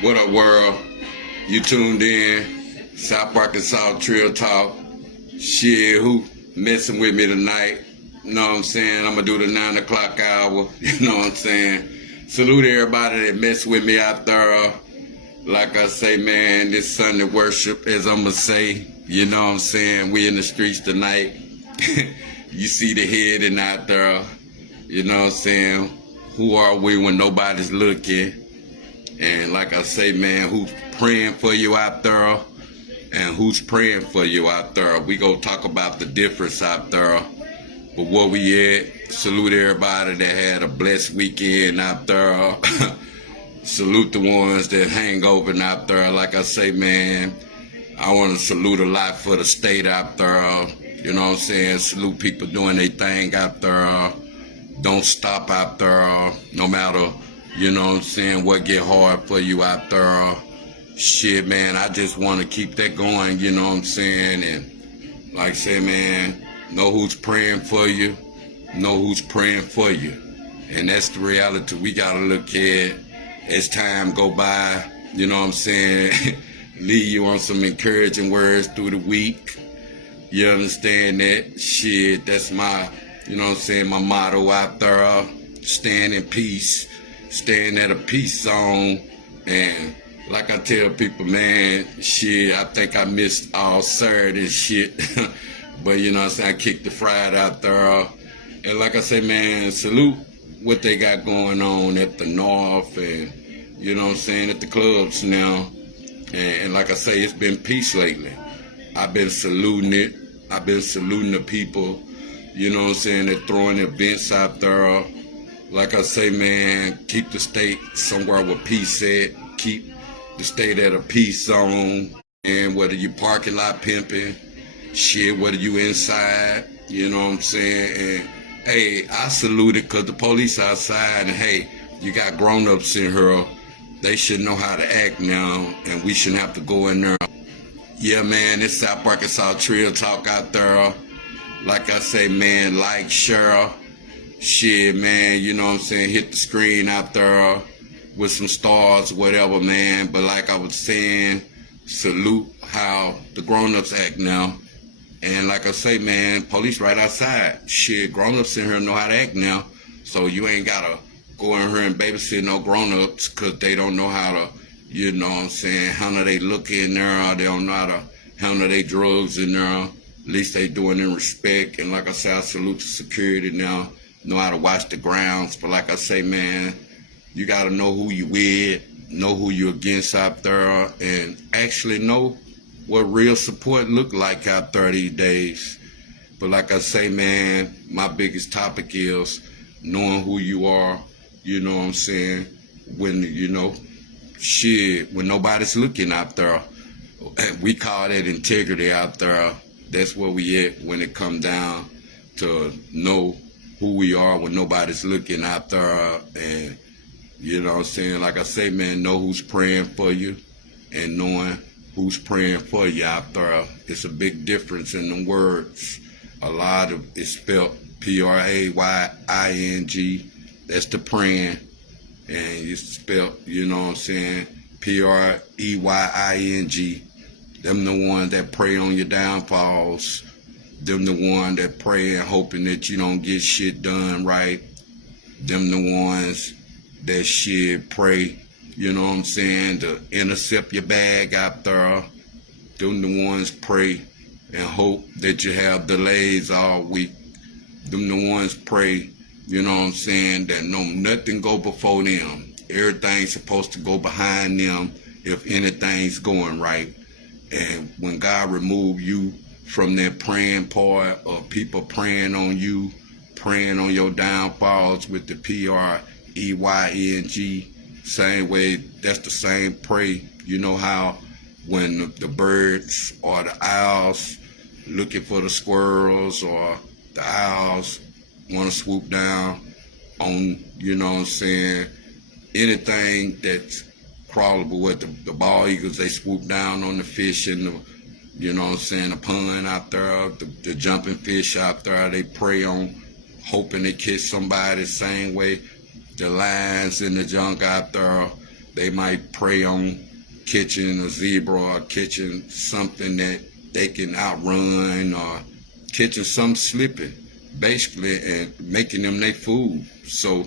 What up, world? You tuned in. South Arkansas Trill Talk. Shit, who messing with me tonight? You know what I'm saying? I'm going to do the 9 o'clock hour. You know what I'm saying? Salute everybody that mess with me out there. Like I say, man, this Sunday worship, as I'm going to say. You know what I'm saying? We in the streets tonight. You see the heading out there. You know what I'm saying? Who are we when nobody's looking? And like I say, man, who's praying for you out there? And who's praying for you out there? We gonna talk about the difference out there. But where we at, salute everybody that had a blessed weekend out there. Salute the ones that hang over out there. Like I say, man, I want to salute a lot for the state out there. You know what I'm saying? Salute people doing their thing out there. Don't stop out there, no matter, you know what I'm saying, what get hard for you out there. Shit, man, I just want to keep that going, you know what I'm saying? And like I say, man, know who's praying for you, know who's praying for you. And that's the reality we got to look at as time go by, you know what I'm saying? Leave you on some encouraging words through the week. You understand that? Shit, that's my, you know what I'm saying, my motto out there. Stand in peace. Stand at a peace zone. And like I tell people, man, shit, I think I missed all Saturday shit. But you know what I'm saying, I kicked the Friday out there. And like I say, man, salute what they got going on at the North and, you know what I'm saying, at the clubs now. And like I say, it's been peace lately. I've been saluting it. I've been saluting the people, you know what I'm saying, they're throwing events out there. Like I say, man, keep the state somewhere with peace at. Keep the state at a peace zone. And whether you parking lot pimping, shit, whether you inside, you know what I'm saying. And, hey, I salute it because the police outside, and, hey, you got grown-ups in here. They should know how to act now, and we shouldn't have to go in there. Yeah, man, it's South Arkansas Trill Talk out there. Like I say, man, like, share, shit, man, you know what I'm saying, hit the screen out there with some stars, whatever, man. But like I was saying, salute how the grown-ups act now. And like I say, man, police right outside. Shit, grown-ups in here know how to act now. So you ain't got to go in here and babysit no grown-ups because they don't know how to, you know what I'm saying, handle they look in there, or they don't know how to handle their drugs in there. At least they doing in respect. And like I say, I salute the security now, know how to watch the grounds. But like I say, man, you got to know who you with, know who you against out there, and actually know what real support look like out there these days. But like I say, man, my biggest topic is knowing who you are, you know what I'm saying, when, you know, shit, when nobody's looking out there. We call that integrity out there. That's where we at when it come down to know who we are when nobody's looking out there. And, you know what I'm saying, like I say, man, know who's praying for you and knowing who's praying for you out there. It's a big difference in the words. A lot of it's spelled Praying. That's the praying. And it's spelled, you know what I'm saying, Preying. Them the ones that pray on your downfalls. Them the ones that pray and hoping that you don't get shit done right. Them the ones that shit pray, you know what I'm saying, to intercept your bag out there. Them the ones pray and hope that you have delays all week. Them the ones pray, you know what I'm saying, that no nothing go before them. Everything's supposed to go behind them if anything's going right. And when God remove you from that praying part of people praying on you, praying on your downfalls with the Preying, same way, that's the same pray. You know how when the birds or the owls looking for the squirrels, or the owls want to swoop down on, you know what I'm saying, anything that's crawlable, with the bald eagles, they swoop down on the fish in the, you know what I'm saying, the pond out there, the jumping fish out there, they prey on, hoping they catch somebody. Same way the lions in the jungle out there, They might prey on catching a zebra or catching something that they can outrun or catching some slipping, basically, and making them their food. So,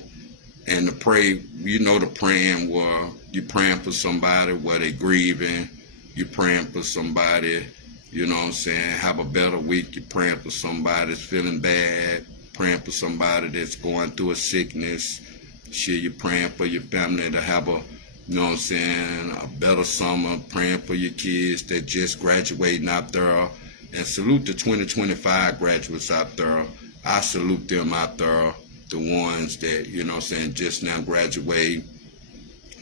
and the pray, you know, the praying where you're praying for somebody where they grieving, you're praying for somebody, you know what I'm saying, have a better week, you're praying for somebody that's feeling bad, praying for somebody that's going through a sickness, shit, you're praying for your family to have a, you know what I'm saying, a better summer, praying for your kids that just graduating out there. And salute the 2025 graduates out there. I salute them out there, the ones that, you know what I'm saying, just now graduate.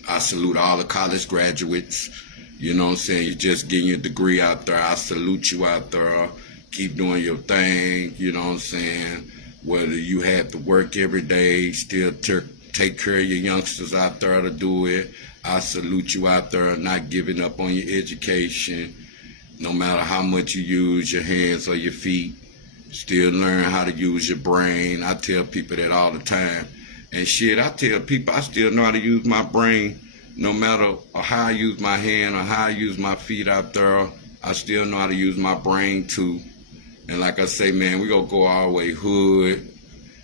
I salute all the college graduates, you know what I'm saying, you're just getting your degree out there. I salute you out there. Keep doing your thing, you know what I'm saying. Whether you have to work every day, still take care of your youngsters out there to do it. I salute you out there, not giving up on your education. No matter how much you use your hands or your feet, still learn how to use your brain. I tell people that all the time. And shit, I tell people I still know how to use my brain. No matter how I use my hand or how I use my feet out there, I still know how to use my brain too. And like I say, man, we gonna go all the way hood.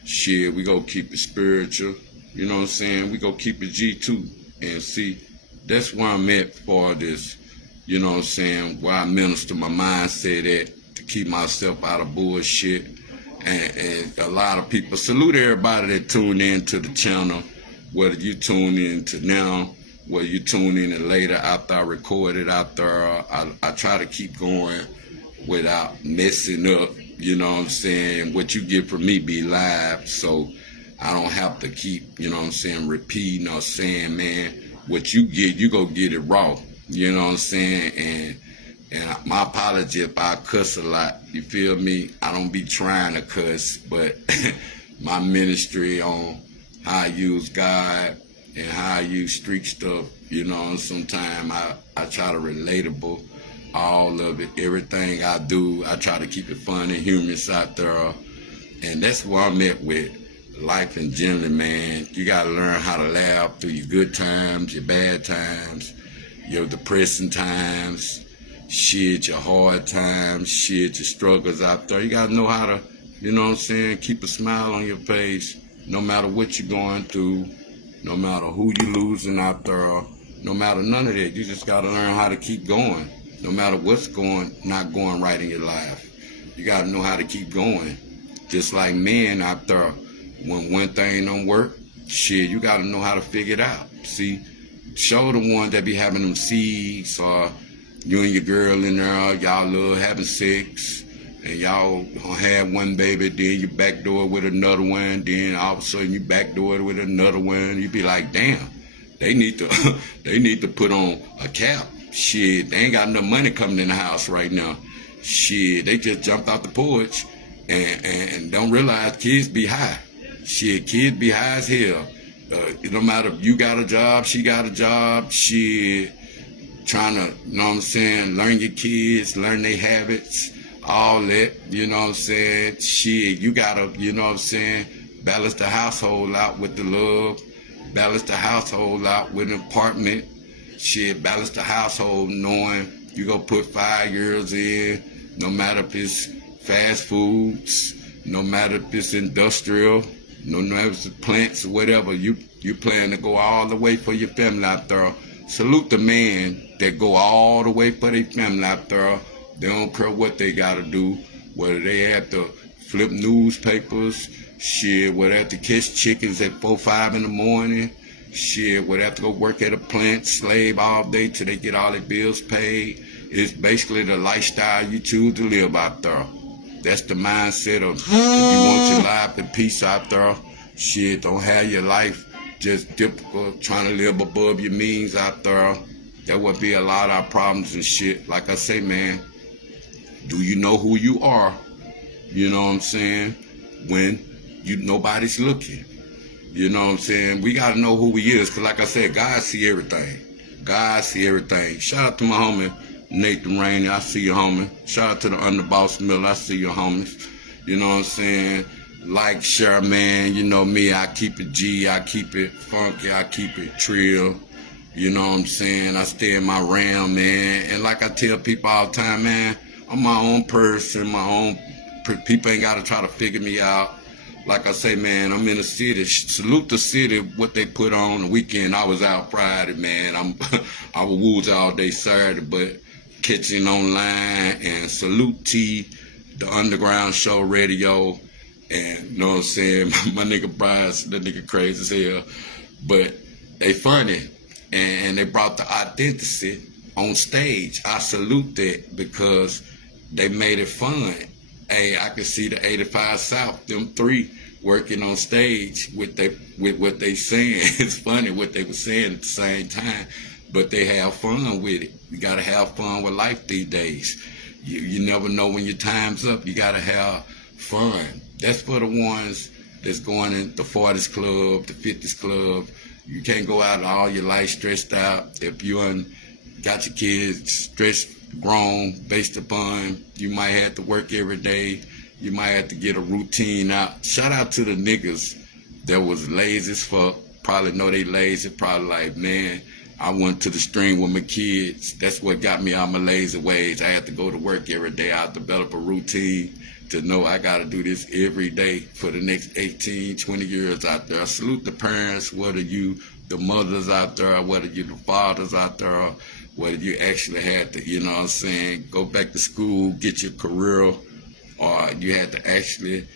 Shit, we gonna keep it spiritual. You know what I'm saying? We gonna keep it G2. And see, that's where I'm at for this. You know what I'm saying, where I minister my mindset at to keep myself out of bullshit. And a lot of people, salute everybody that tuned in to the channel, whether you tune in to now, whether you tune in later after I record it out there. I try to keep going without messing up, you know what I'm saying. What you get from me be live, so I don't have to keep, you know what I'm saying, repeating or saying, man, what you get, you go get it raw. You know what I'm saying? And my apology if I cuss a lot. You feel me? I don't be trying to cuss, but my ministry on how I use God and how I use street stuff, you know, sometimes I try to relatable all of it. Everything I do, I try to keep it fun and humorous out there. And that's where I'm at with life in general, man. You got to learn how to laugh through your good times, your bad times, your depressing times, shit, your hard times, shit, your struggles out there. You got to know how to, you know what I'm saying, keep a smile on your face, no matter what you're going through, no matter who you're losing out there, no matter none of that. You just got to learn how to keep going, no matter what's not going right in your life. You got to know how to keep going. Just like men out there, when one thing don't work, shit, you got to know how to figure it out. See, show the ones that be having them seeds, or you and your girl in there, y'all love having sex, and y'all have one baby, then you backdoor with another one, then all of a sudden you backdoor with another one. You be like, damn, they need to put on a cap. Shit, they ain't got enough money coming in the house right now. Shit, they just jumped out the porch and don't realize kids be high. Shit, kids be high as hell. No matter if you got a job, she got a job, shit, trying to, you know what I'm saying, learn your kids, learn their habits, all that, you know what I'm saying. Shit, you gotta, you know what I'm saying, balance the household out with the love, balance the household out with an apartment, shit, balance the household knowing you gonna put 5 years in, no matter if it's fast foods, no matter if it's industrial, no matter if it's plants or whatever, you plan to go all the way for your family out there. Salute the man that go all the way for their family out there. They don't care what they gotta do, whether they have to flip newspapers, shit, whether they have to catch chickens at 4, 5 in the morning, shit, whether they have to go work at a plant, slave all day till they get all their bills paid. It's basically the lifestyle you choose to live out there. That's the mindset of, if you want your life in peace out there, shit, don't have your life just difficult, trying to live above your means out there. There would be a lot of our problems and shit. Like I say, man, do you know who you are? You know what I'm saying? When nobody's looking. You know what I'm saying? We got to know who we is, because like I said, God see everything. God see everything. Shout out to my homie, Nathan Rainey, I see you, homie. Shout out to the Underboss Mill, I see you, homies. You know what I'm saying? Like, share, man. You know me, I keep it G, I keep it funky, I keep it trill. You know what I'm saying? I stay in my realm, man. And like I tell people all the time, man, I'm my own person, my own. People ain't got to try to figure me out. Like I say, man, I'm in the city. Salute the city, what they put on the weekend. I was out Friday, man. I was woozy all day Saturday, but catching online. And salute T, the Underground Show Radio. And you know what I'm saying? My nigga Bryce, that nigga crazy as hell. But they funny. And they brought the authenticity on stage. I salute that because they made it fun. Hey, I could see the 85 South, them three working on stage with what they saying. It's funny what they were saying at the same time, but they have fun with it. You gotta have fun with life these days. You never know when your time's up. You gotta have fun. That's for the ones that's going in the 40s club, the 50s club. You can't go out all your life stressed out. If you got your kids stressed, grown, based upon, you might have to work every day. You might have to get a routine out. Shout out to the niggas that was lazy as fuck. Probably know they lazy. Probably like, man, I went to the stream with my kids. That's what got me out my lazy ways. I had to go to work every day. I develop a routine to know I got to do this every day for the next 18, 20 years out there. I salute the parents, whether you the mothers out there, whether you the fathers out there, whether you actually had to, you know what I'm saying, go back to school, get your career, or you had to actually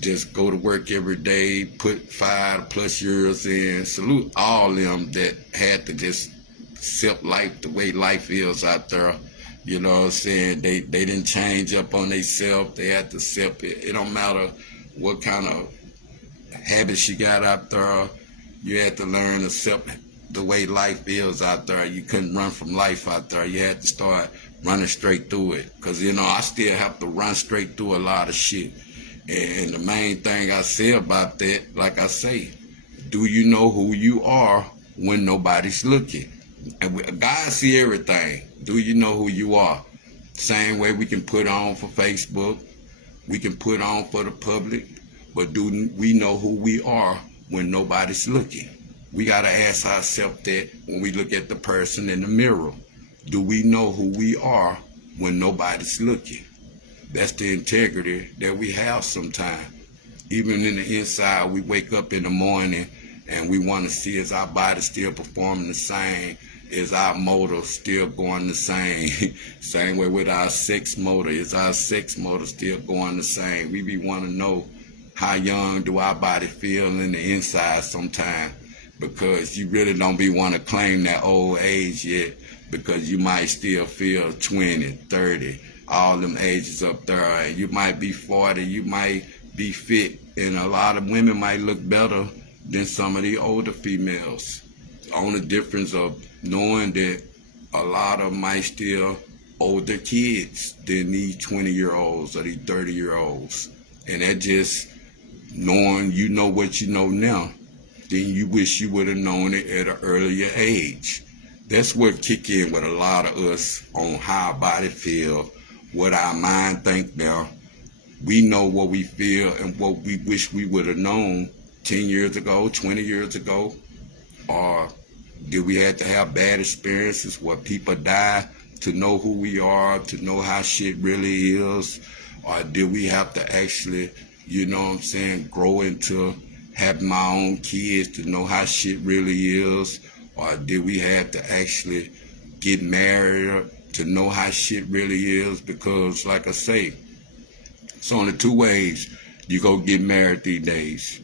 just go to work every day, put 5+ years in. Salute all them that had to just accept life the way life is out there. You know what I'm saying? They didn't change up on themselves. They had to accept it. It don't matter what kind of habits you got out there. You had to learn to accept the way life is out there. You couldn't run from life out there. You had to start running straight through it. Because, you know, I still have to run straight through a lot of shit. And the main thing I say about that, like I say, do you know who you are when nobody's looking? And God see everything. Do you know who you are? Same way we can put on for Facebook, we can put on for the public, but do we know who we are when nobody's looking? We got to ask ourselves that when we look at the person in the mirror. Do we know who we are when nobody's looking? That's the integrity that we have sometimes. Even in the inside, we wake up in the morning and we want to see is our body still performing the same, is our motor still going the same? Same way with our sex motor, is our sex motor still going the same? We be want to know how young do our body feel in the inside sometimes, because you really don't be want to claim that old age yet, because you might still feel 20, 30, all them ages up there. You might be 40, you might be fit, and a lot of women might look better than some of the older females. The only difference of knowing that a lot of them might still older kids than these 20-year-olds or these 30-year-olds. And that just knowing you know what you know now, then you wish you would have known it at an earlier age. That's what kick in with a lot of us on how our body feel, what our mind think now. We know what we feel and what we wish we would have known 10 years ago, 20 years ago. Or did we have to have bad experiences where people die to know who we are, to know how shit really is? Or did we have to actually, you know what I'm saying, grow into having my own kids to know how shit really is? Or did we have to actually get married to know how shit really is? Because, like I say, it's only two ways you go get married these days.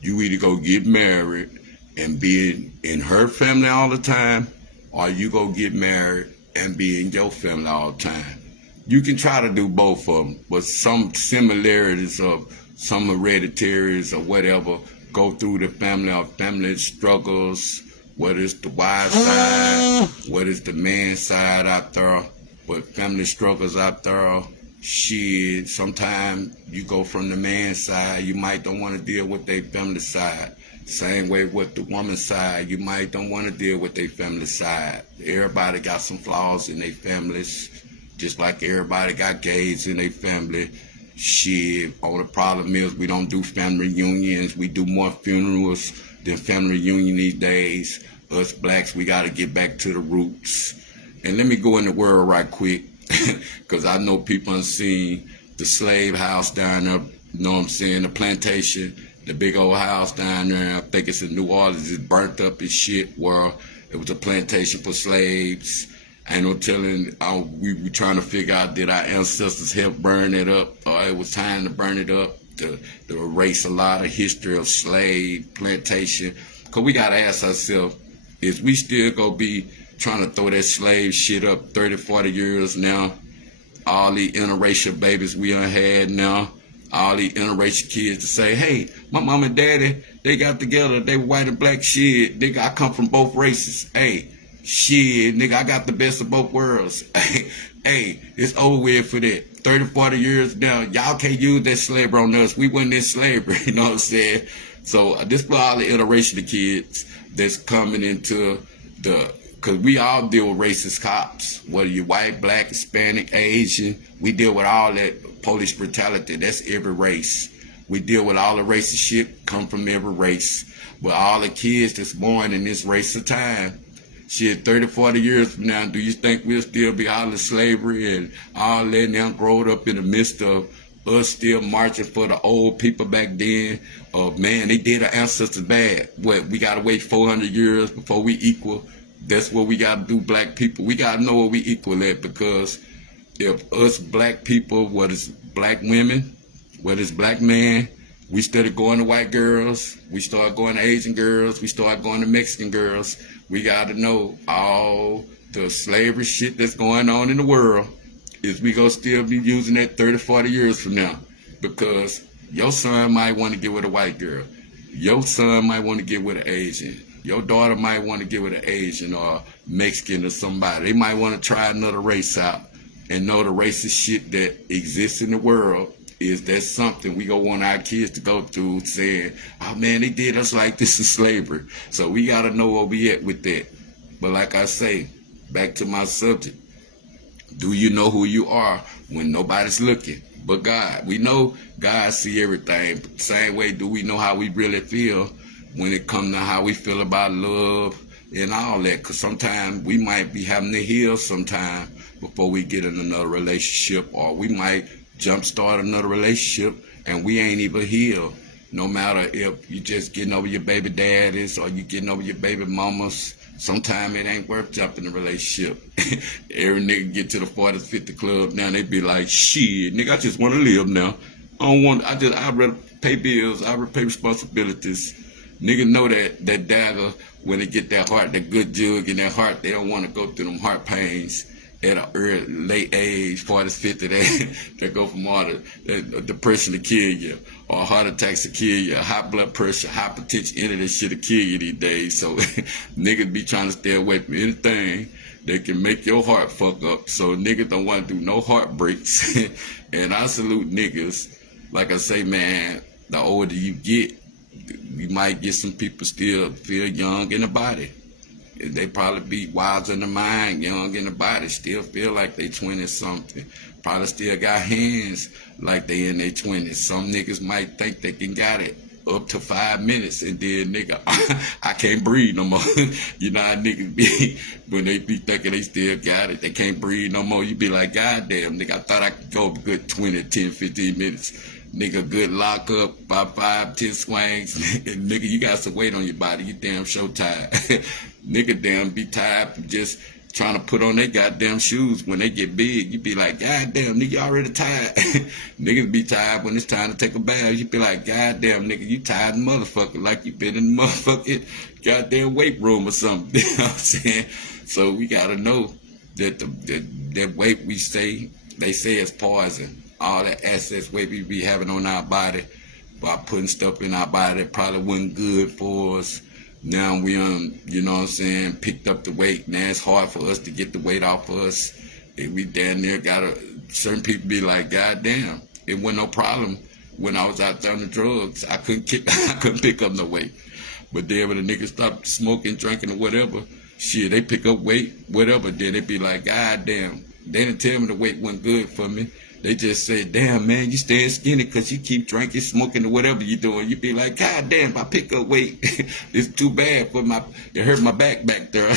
You either go get married and be in her family all the time, or you go get married and be in your family all the time. You can try to do both of them, but some similarities of some hereditaries or whatever go through the family or family struggles, whether it's the wife side, whether it's the man side out there, but family struggles out there. Shit, sometimes you go from the man's side, you might don't want to deal with their family side. Same way with the woman's side, you might don't want to deal with their family side. Everybody got some flaws in their families, just like everybody got gays in their family. Shit, all the problem is we don't do family reunions. We do more funerals than family reunion these days. Us blacks, we got to get back to the roots. And let me go in the world right quick, because I know people have seen the slave house down there, you know what I'm saying, the plantation, the big old house down there. I think it's in New Orleans. It's burnt up as shit, where it was a plantation for slaves. Ain't no telling, we trying to figure out, did our ancestors help burn it up, or it was time to burn it up to erase a lot of history of slave plantation. Because we got to ask ourselves, is we still going to be trying to throw that slave shit up 30, 40 years now? All the interracial babies we done had now, all the interracial kids to say, hey, my mom and daddy, they got together, they white and black, shit, nigga, I come from both races. Hey, shit, nigga, I got the best of both worlds. Hey, it's over with for that. 30, 40 years now, y'all can't use that slavery on us. We wasn't in slavery, you know what I'm saying? So this for all the interracial kids that's coming into because we all deal with racist cops, whether you're white, black, Hispanic, Asian. We deal with all that police brutality. That's every race. We deal with all the racist shit, come from every race. But all the kids that's born in this race of time, shit, 30, 40 years from now, do you think we'll still be out of slavery and all that and them growing up in the midst of us still marching for the old people back then? Man, they did our ancestors bad. What, we got to wait 400 years before we equal? That's what we got to do, black people. We got to know what we equal at, because if us black people, what is black women, what is black man, we started going to white girls, we start going to Asian girls, we start going to Mexican girls, we got to know all the slavery shit that's going on in the world. Is we gonna still be using that 30, 40 years from now? Because your son might want to get with a white girl. Your son might want to get with an Asian. Your daughter might want to get with an Asian or Mexican or somebody. They might want to try another race out and know the racist shit that exists in the world. Is that something we gonna want our kids to go through, saying, oh man, they did us like this in slavery. So we gotta know where we at with that. But like I say, back to my subject, do you know who you are when nobody's looking but God? We know God see everything. But the same way, do we know how we really feel when it comes to how we feel about love and all that? Because sometimes we might be having to heal sometime before we get in another relationship, or we might jumpstart another relationship and we ain't even healed. No matter if you just getting over your baby daddies or you getting over your baby mamas, sometimes it ain't worth jumping the relationship. Every nigga get to the 40s, 50 club now, they be like, shit, nigga, I just want to live now. I'd rather pay bills, I'd rather pay responsibilities. Nigga know that dagger, when they get that heart, that good jug in their heart, they don't want to go through them heart pains at an late age, 40s, 50s, that go from all the depression to kill you, or heart attacks to kill you, high blood pressure, hypertension, any of this shit to kill you these days. So niggas be trying to stay away from anything that can make your heart fuck up. So niggas don't want to do no heartbreaks. And I salute niggas. Like I say, man, the older you get, you might get some people still feel young in the body. They probably be wise in the mind, young in the body, still feel like they 20-something. Probably still got hands like they in their 20s. Some niggas might think they can got it up to 5 minutes, and then nigga, I can't breathe no more. You know how niggas be when they be thinking they still got it, they can't breathe no more. You be like, God damn, nigga, I thought I could go a good 20, 10, 15 minutes. Nigga, good lock up, about 5, 10 swings. And nigga, you got some weight on your body. You damn sure tired. Nigga damn be tired from just trying to put on their goddamn shoes when they get big. You be like, God damn, nigga, you already tired. Niggas be tired when it's time to take a bath. You be like, God damn, nigga, you tired motherfucker, like you been in the motherfucking goddamn weight room or something. You know what I'm saying? So we gotta know that that weight we say, they say it's poison. All that excess weight we be having on our body by putting stuff in our body that probably wasn't good for us. Now we you know what I'm saying, picked up the weight. Now it's hard for us to get the weight off of us. And we down there certain people be like, God damn, it wasn't no problem when I was out there on the drugs. I couldn't pick up no weight. But then when the niggas stop smoking, drinking or whatever, shit, they pick up weight, whatever. Then they be like, God damn, they didn't tell me the weight wasn't good for me. They just say, damn, man, you staying skinny because you keep drinking, smoking, or whatever you doing. You be like, God damn, if I pick up weight, it's too bad for it hurt my back there.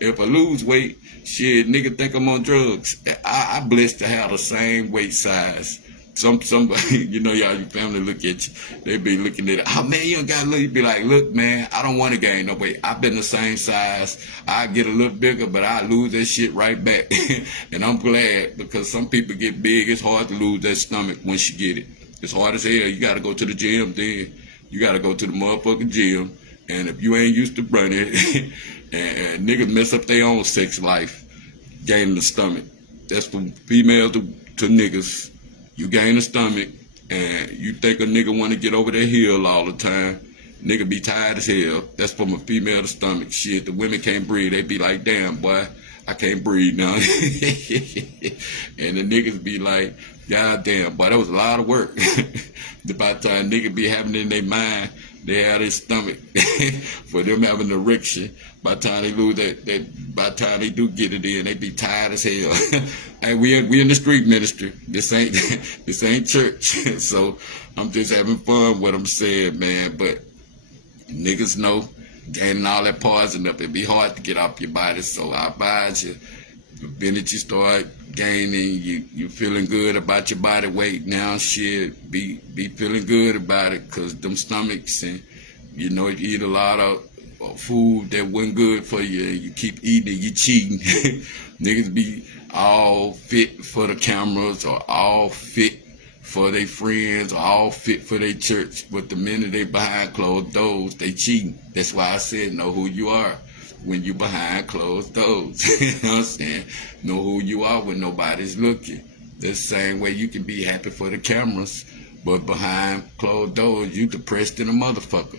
If I lose weight, shit, nigga think I'm on drugs. I blessed to have the same weight size. Somebody, you know, y'all, your family look at you. They be looking at it. Oh, man, you don't got to look. You be like, look, man, I don't want to gain no weight. I've been the same size. I get a little bigger, but I lose that shit right back. And I'm glad because some people get big. It's hard to lose that stomach once you get it. It's hard as hell. You got to go to the gym then. You got to go to the motherfucking gym. And if you ain't used to running, and niggas mess up their own sex life, gaining the stomach. That's from females to niggas. You gain a stomach, and you think a nigga want to get over that hill all the time. Nigga be tired as hell. That's from a female to stomach. Shit, the women can't breathe. They be like, damn, boy, I can't breathe now. And the niggas be like, God damn, boy, that was a lot of work. By the time nigga be having it in their mind, they have their stomach for them having an erection. By the time they lose by the time they do get it in, they be tired as hell. Hey, we in the street ministry. This ain't church. So I'm just having fun with what I'm saying, man. But niggas know gaining all that poison up, it be hard to get off your body. So I advise you, the minute you start gaining, you feeling good about your body weight now, shit, be feeling good about it, because them stomachs, and you know, you eat a lot of food that wasn't good for you, and you keep eating it, you cheating. Niggas be all fit for the cameras, or all fit for their friends, or all fit for their church, but the minute they behind closed doors, they cheating. That's why I said know who you are when you behind closed doors. You know what I'm saying? Know who you are when nobody's looking. The same way you can be happy for the cameras, but behind closed doors, you depressed in a motherfucker.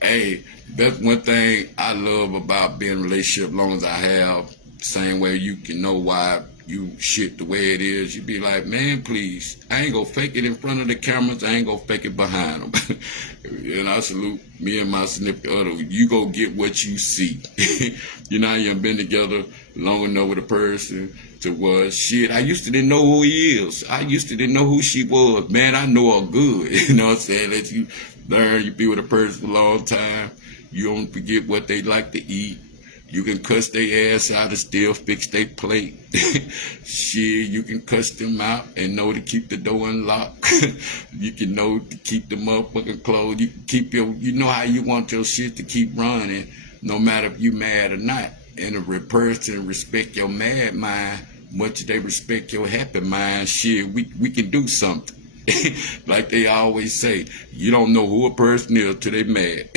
Hey, that's one thing I love about being in a relationship long as I have. Same way you can know why you shit the way it is. You be like, man, please, I ain't gonna fake it in front of the cameras. I ain't gonna fake it behind them. And I salute me and my significant other. You go get what you see. You know, you been together long enough with a person to was shit. I used to didn't know who he is. I used to didn't know who she was. Man, I know her good. You know what I'm saying? Let you learn. You be with a person for a long time. You don't forget what they like to eat. You can cuss their ass out and still fix their plate. Shit, you can cuss them out and know to keep the door unlocked. You can know to keep the motherfucking clothes. You can keep you know how you want your shit to keep running, no matter if you mad or not. And if a person respect your mad mind, much they respect your happy mind, shit, we can do something. Like they always say, you don't know who a person is till they mad.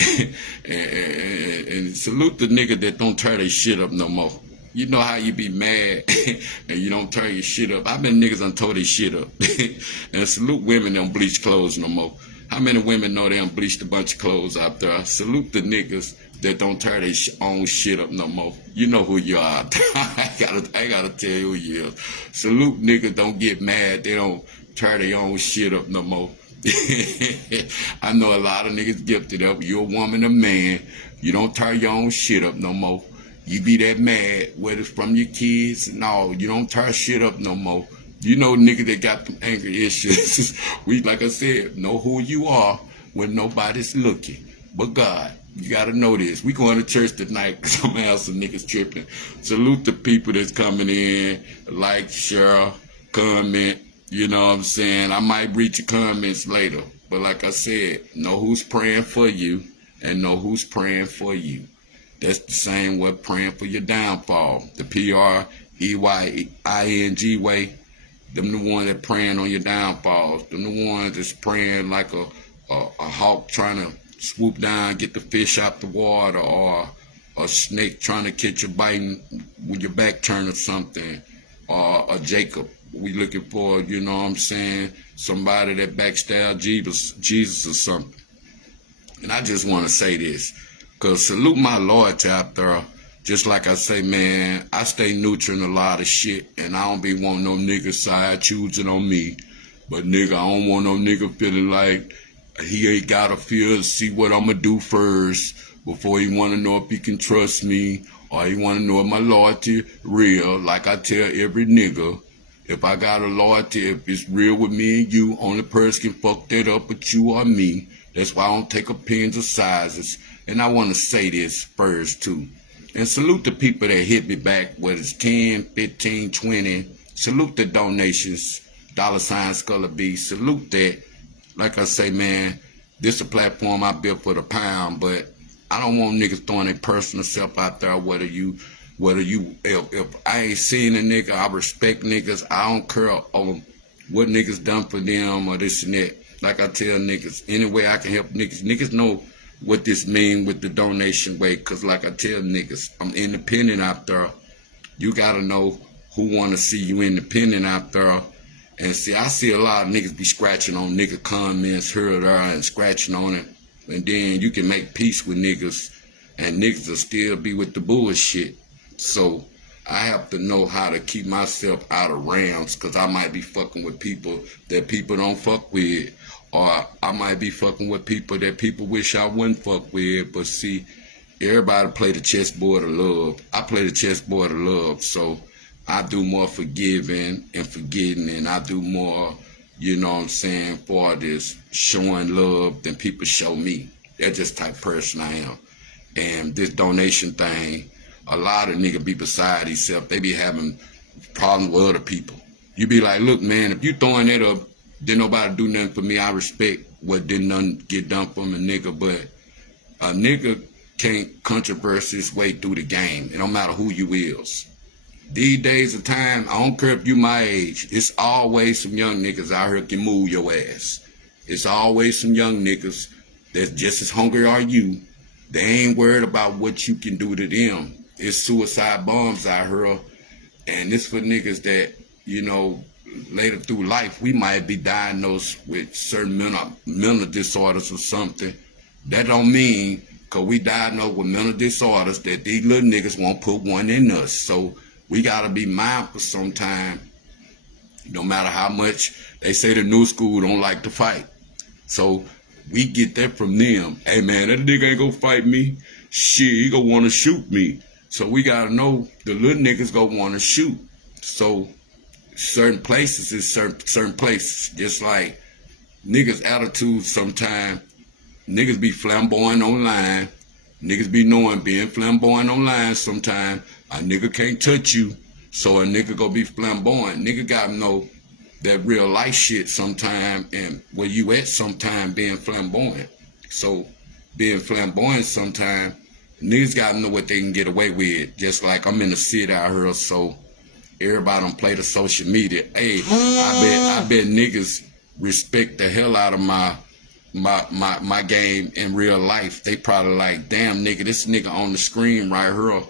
and salute the nigga that don't tear their shit up no more. You know how you be mad and you don't tear your shit up. I've been niggas done tore their shit up. And salute women that don't bleach clothes no more. How many women know they done bleached a bunch of clothes out there? Salute the niggas that don't tear their own shit up no more. You know who you are. I gotta tell you who you is. Salute niggas don't get mad. They don't tear their own shit up no more. I know a lot of niggas gifted up. You're a woman or man. You don't tear your own shit up no more. You be that mad, whether it's from your kids and all. You don't tear shit up no more. You know niggas that got them anger issues. We, like I said, know who you are when nobody's looking but God. You gotta know this. We going to church tonight because I'm gonna have some niggas tripping. Salute the people that's coming in. Like, share, comment. You know what I'm saying? I might read your comments later. But like I said, know who's praying for you and know who's praying for you. That's the same way praying for your downfall. The PREYING way. Them the ones that praying on your downfalls. Them the ones that's praying like a hawk trying to swoop down, get the fish out the water, or a snake trying to catch you biting with your back turned or something, or a Jacob. We looking for, you know what I'm saying, somebody that backstab Jesus or something. And I just want to say this, because salute my loyalty out there. Just like I say, man, I stay neutral in a lot of shit, and I don't be wanting no nigga side choosing on me. But nigga, I don't want no nigga feeling like he ain't gotta feel, see what I'ma do first before he wanna know if he can trust me, or he wanna know if my loyalty real. Like I tell every nigga, If I got a loyalty, if it's real with me and you, only person can fuck that up but you or me. That's why I don't take opinions or sizes. And I want to say this first too. And salute the people that hit me back, whether it's 10, 15, 20. Salute the donations, $sign Skulla B. Salute that. Like I say, man, this is a platform I built for the pound, but I don't want niggas throwing their personal self out there, if I ain't seen a nigga, I respect niggas. I don't care on what niggas done for them or this and that. Like I tell niggas, any way I can help niggas. Niggas know what this mean with the donation way, because like I tell niggas, I'm independent out there. You got to know who want to see you independent out there. And see, I see a lot of niggas be scratching on nigga comments here or there and scratching on it. And then you can make peace with niggas, and niggas will still be with the bullshit. So I have to know how to keep myself out of rounds, because I might be fucking with people that people don't fuck with. Or I might be fucking with people that people wish I wouldn't fuck with. But see, everybody play the chessboard of love. I play the chessboard of love. So I do more forgiving and forgetting, and I do more, you know what I'm saying, for this showing love than people show me. That's just the type of person I am. And this donation thing, a lot of niggas be beside themselves. They be having problems with other people. You be like, look, man, if you throwing that up, didn't nobody do nothing for me. I respect what didn't none get done for me, nigga. But a nigga can't controversy his way through the game. It don't matter who you is. These days of time, I don't care if you my age, it's always some young niggas out here can move your ass. It's always some young niggas that's just as hungry as you. They ain't worried about what you can do to them. It's suicide bombs out here. And it's for niggas that, you know, later through life, we might be diagnosed with certain mental disorders or something. That don't mean, because we diagnosed with mental disorders, that these little niggas won't put one in us. So we got to be mindful sometime, no matter how much they say the new school don't like to fight. So we get that from them. Hey, man, that nigga ain't gonna fight me. Shit, he gonna want to shoot me. So we got to know the little niggas gonna want to shoot. So certain places is certain places. Just like niggas' attitude sometimes. Niggas be flamboyant online. Niggas be knowing being flamboyant online sometimes. A nigga can't touch you, so a nigga go be flamboyant. Nigga gotta know that real life shit sometime, and where you at sometime being flamboyant. So being flamboyant sometime, niggas gotta know what they can get away with. Just like I'm in the city out here, so everybody don't play the social media. Hey, I bet niggas respect the hell out of my game in real life. They probably like, damn nigga, this nigga on the screen right here.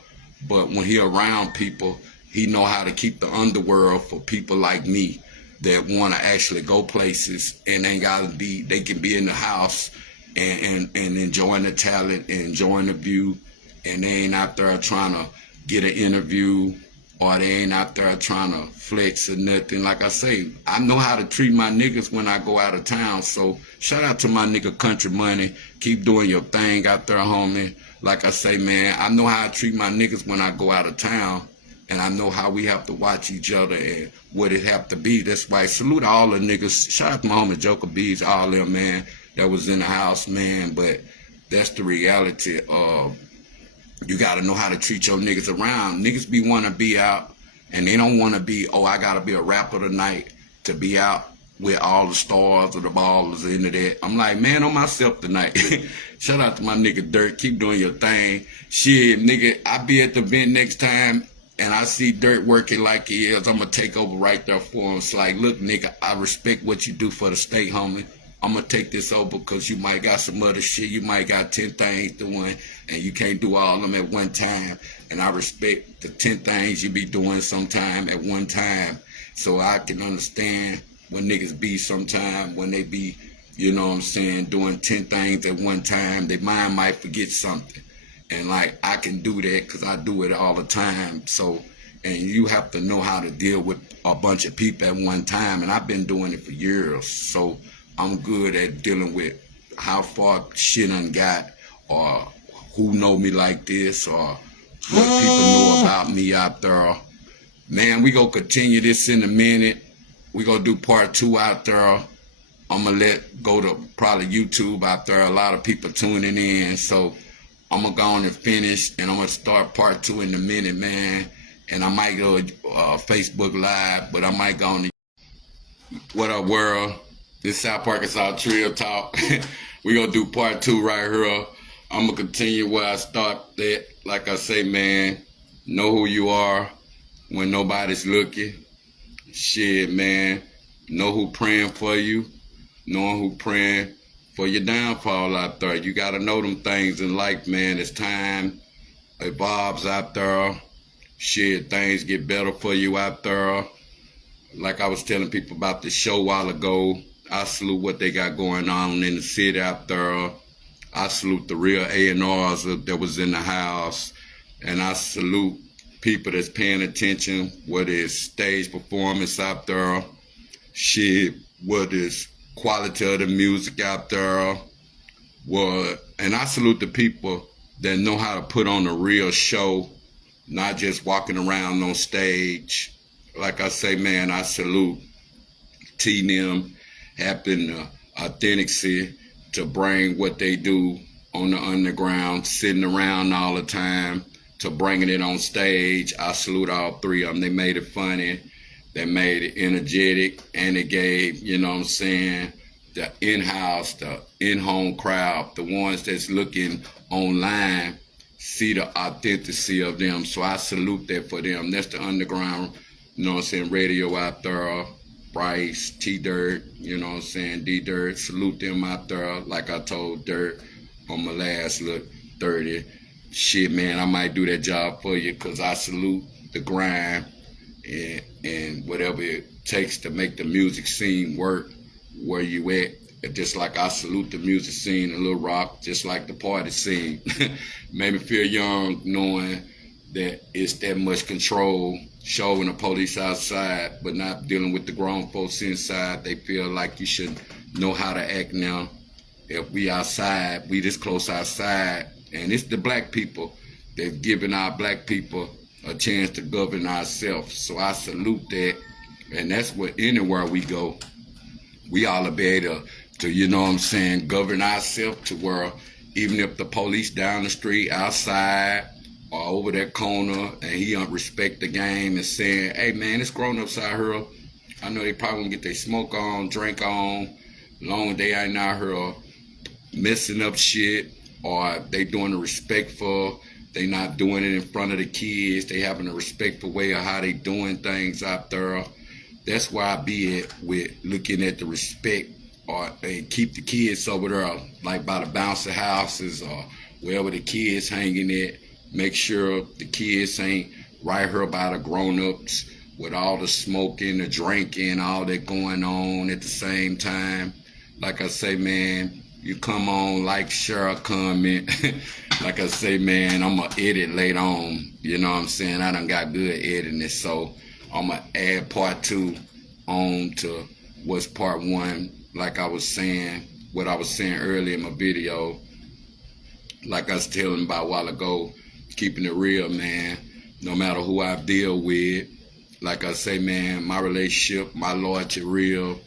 But when he around people, he know how to keep the underworld for people like me that want to actually go places and ain't gotta be, they can be in the house and enjoying the talent and enjoying the view, and they ain't out there trying to get an interview, or they ain't out there trying to flex or nothing. Like I say, I know how to treat my niggas when I go out of town. So shout out to my nigga Country Money. Keep doing your thing out there, homie. Like I say, man, I know how to treat my niggas when I go out of town. And I know how we have to watch each other and what it have to be. That's why salute all the niggas. Shout out to my homie Joker Bees, all them, man, that was in the house, man. But that's the reality of, you got to know how to treat your niggas around. Niggas be want to be out, and they don't want to be, oh, I got to be a rapper tonight to be out with all the stars or the ballers into that. I'm like, man, on myself tonight. Shout out to my nigga Dirt. Keep doing your thing. Shit, nigga, I be at the event next time, and I see Dirt working like he is. I'm going to take over right there for him. It's like, look, nigga, I respect what you do for the state, homie. I'm going to take this over because you might got some other shit. You might got 10 things doing, and you can't do all of them at one time. And I respect the 10 things you be doing sometime at one time. So I can understand when niggas be sometime, when they be, you know what I'm saying, doing 10 things at one time, their mind might forget something. And like, I can do that because I do it all the time. So, and you have to know how to deal with a bunch of people at one time. And I've been doing it for years. So I'm good at dealing with how far shit done got, or who know me like this, or what people know about me out there. Man, we gonna continue this in a minute. We gonna do part 2 out there. I'm gonna let go to probably YouTube out there. A lot of people tuning in, so I'm gonna go on and finish, and I'm gonna start part 2 in a minute, man. And I might go Facebook Live, but I might go on the What Up World. This South Arkansas Trill Talk. We gonna do part 2 right here. I'm gonna continue where I started. Like I say, man, know who you are when nobody's looking. Shit, man, know who praying for you. Knowing who praying for your downfall out there. You gotta know them things in life, man. As time evolves out there, shit, things get better for you out there. Like I was telling people about the show a while ago, I salute what they got going on in the city out there. I salute the real A&Rs that was in the house. And I salute people that's paying attention, whether it's stage performance out there, shit, whether it's quality of the music out there. And I salute the people that know how to put on a real show, not just walking around on stage. Like I say, man, I salute T&M having the authenticity to bring what they do on the underground, sitting around all the time, to bringing it on stage. I salute all three of them. They made it funny, they made it energetic, and it gave, you know what I'm saying, the in-house, the in-home crowd, the ones that's looking online, see the authenticity of them. So I salute that for them. That's the underground, you know what I'm saying, radio out there. Bryce, T-Dirt, you know what I'm saying, D-Dirt, salute them out there. Like I told Dirt on my last look, 30. Shit, man, I might do that job for you, because I salute the grind and whatever it takes to make the music scene work where you at. Just like I salute the music scene in Little Rock, just like the party scene. Made me feel young knowing that it's that much control, showing the police outside, but not dealing with the grown folks inside. They feel like you should know how to act now. If we outside, we this close outside, and it's the black people that's giving our black people a chance to govern ourselves. So I salute that, and that's what anywhere we go, we all be able to, you know what I'm saying, govern ourselves to where even if the police down the street, outside, or over that corner, and he don't respect the game and saying, hey man, it's grown-ups out here. I know they probably gonna get their smoke on, drink on, long as they ain't out here messing up shit, or they doing the respectful, they not doing it in front of the kids, they having a respectful way of how they doing things out there. That's why I be at with looking at the respect, or and keep the kids over there, like by the bouncer houses or wherever the kids hanging at. Make sure the kids ain't right here by the grown-ups with all the smoking, the drinking, all that going on at the same time. Like I say, man, you come on, like, share, comment. Like I say, man, I'm going to edit later on. You know what I'm saying? I done got good editing it, so I'm going to add part 2 on to what's part 1. Like I was saying, what I was saying earlier in my video, like I was telling about a while ago, keeping it real, man. No matter who I deal with, like I say, man, my relationship, my loyalty real.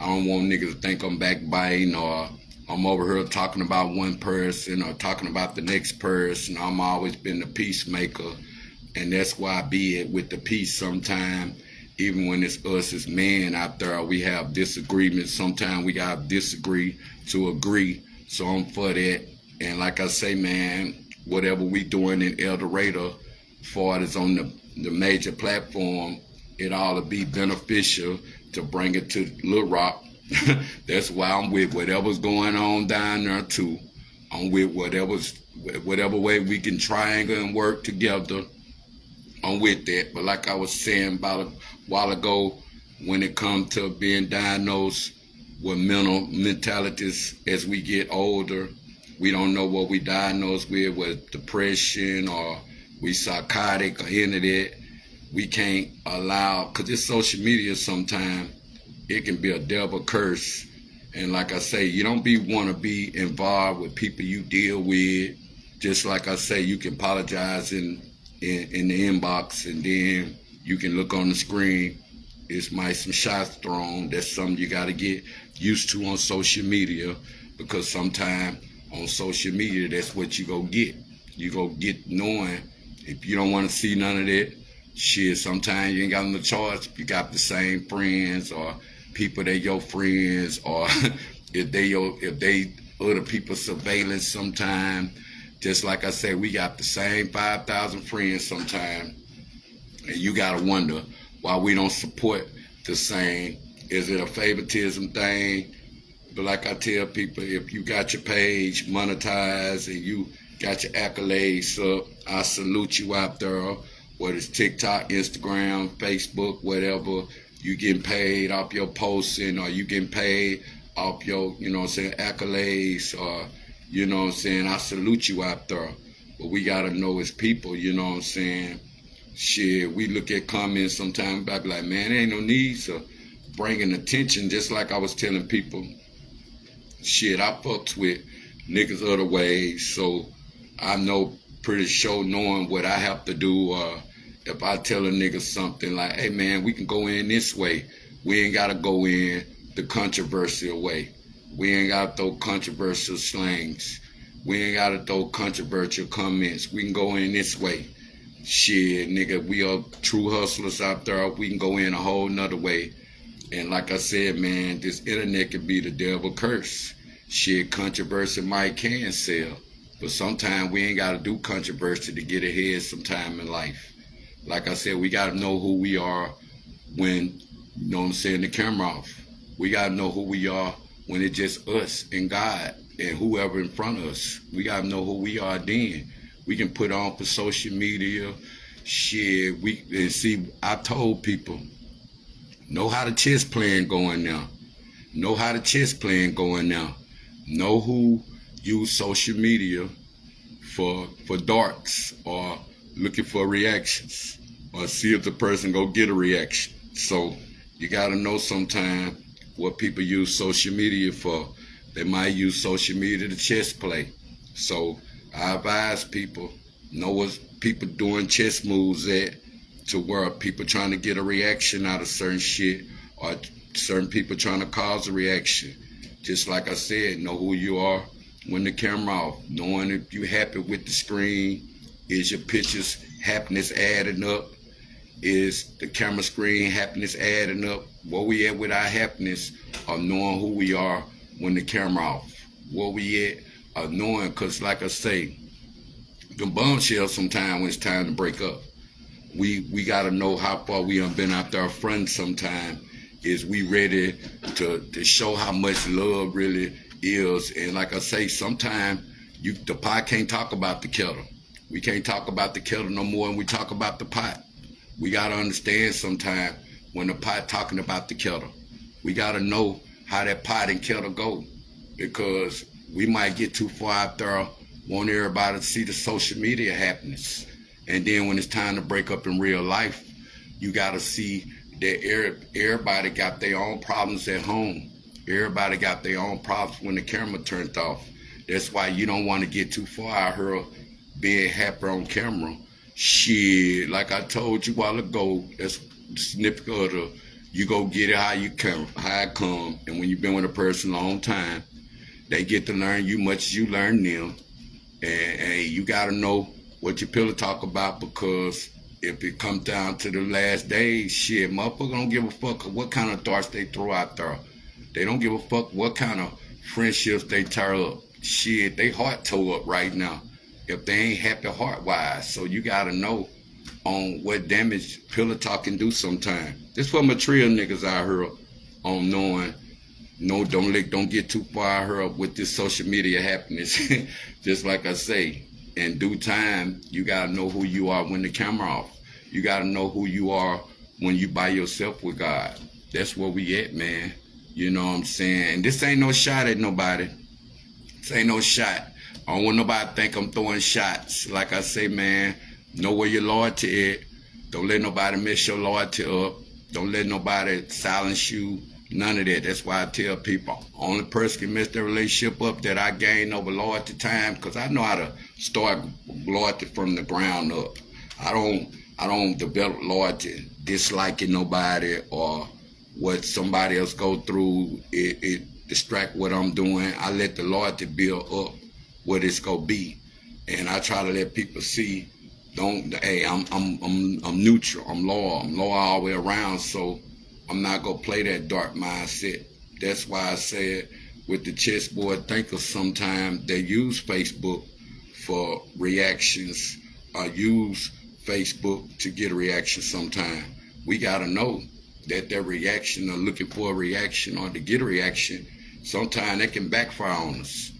I don't want niggas to think I'm backbiting, or I'm over here talking about one person or talking about the next person. I'm always been the peacemaker, and that's why I be it with the peace sometimes. Even when it's us as men out there, we have disagreements. Sometimes we gotta disagree to agree. So I'm for that. And like I say, man, whatever we doing in El Dorado, far as on the major platform, it ought to be beneficial to bring it to Little Rock. That's why I'm with whatever's going on down there too. I'm with whatever way we can triangle and work together. I'm with that. But like I was saying about a while ago, when it comes to being diagnosed with mental mentalities as we get older, we don't know what we diagnosed with depression, or we psychotic, or any of that. We can't allow, because it's social media sometimes, it can be a devil curse. And like I say, you don't want to be involved with people you deal with. Just like I say, you can apologize in the inbox, and then You can look on the screen. It's might some shots thrown. That's something you got to get used to on social media, because sometimes on social media, that's what you go get. You go get knowing. If you don't want to see none of that, shit, sometimes you ain't got no choice. You got the same friends or people that your friends, or if they other people surveillance sometime. Just like I said, we got the same 5,000 friends sometime, and you gotta wonder why we don't support the same. Is it a favoritism thing? But like I tell people, if you got your page monetized and you got your accolades up, I salute you out there. Whether it's TikTok, Instagram, Facebook, whatever, you getting paid off your posting, or you getting paid off your, you know what I'm saying, accolades, or, you know what I'm saying, I salute you out there. But we gotta know as people, you know what I'm saying, shit, we look at comments sometimes, I be like, man, there ain't no need to bringing attention. Just like I was telling people, shit, I fucks with niggas other ways, so I know pretty sure knowing what I have to do. If I tell a nigga something like, hey man, we can go in this way, we ain't gotta go in the controversial way. We ain't gotta throw controversial slangs. We ain't gotta throw controversial comments. We can go in this way. Shit, nigga, we are true hustlers out there. We can go in a whole nother way. And like I said, man, this internet can be the devil curse. Shit, controversy might can sell, but sometimes we ain't gotta do controversy to get ahead sometime in life. Like I said, we gotta know who we are when, you know what I'm saying, the camera off. We gotta know who we are when it's just us and God and whoever in front of us. We gotta know who we are then. We can put on for social media, shit. And see, I told people, know how the chess playing going now. Know how the chess playing going now. Know who use social media for darks, or looking for reactions, or see if the person go get a reaction. So you gotta know sometime what people use social media for. They might use social media to chess play. So I advise people, know what people doing chess moves at, to where people trying to get a reaction out of certain shit, or certain people trying to cause a reaction. Just like I said, know who you are when the camera off. Knowing if you happy with the screen, is your pictures happiness adding up? Is the camera screen happiness adding up? Where we at with our happiness, or knowing who we are when the camera off? Where we at, or knowing, cause like I say, the bombshells sometimes when it's time to break up. We gotta know how far we done been out there front sometime. Is we ready to show how much love really is? And like I say, sometimes the pot can't talk about the kettle. We can't talk about the kettle no more than we talk about the pot. We gotta understand sometimes when the pot talking about the kettle. We gotta know how that pot and kettle go, because we might get too far out there, want everybody to see the social media happiness. And then when it's time to break up in real life, you gotta see that everybody got their own problems at home. Everybody got their own problems when the camera turned off. That's why you don't want to get too far out here being happy on camera. Shit, like I told you a while ago, that's the snippet of the, you go get it how it come. And when you've been with a person a long time, they get to learn you much as you learn them. And you gotta know what your pillow talk about, because if it comes down to the last days, shit, motherfucker don't give a fuck what kind of darts they throw out there. They don't give a fuck what kind of friendships they tear up. Shit, they heart tore up right now if they ain't happy heart-wise. So you gotta know on what damage pillow talk can do sometime. This for my trio niggas out here on knowing, no, don't get too far out here with this social media happiness. Just like I say, in due time, you gotta know who you are when the camera off. You gotta know who you are when you by yourself with God. That's where we at, man. You know what I'm saying? And this ain't no shot at nobody. This ain't no shot. I don't want nobody to think I'm throwing shots. Like I say, man, know where your loyalty at. Don't let nobody mess your loyalty up. Don't let nobody silence you. None of that. That's why I tell people, only person can mess their relationship up that I gain over loyalty time, because I know how to start loyalty from the ground up. I I don't develop loyalty, disliking nobody or what somebody else go through. It distract what I'm doing. I let the loyalty build up what it's gonna be, and I try to let people see. Hey, I'm neutral. I'm loyal all the way around. So I'm not gonna play that dark mindset. That's why I said with the chessboard thinkers, sometimes they use Facebook for reactions or use Facebook to get a reaction sometime. We gotta know that their reaction or looking for a reaction or to get a reaction, sometimes that can backfire on us.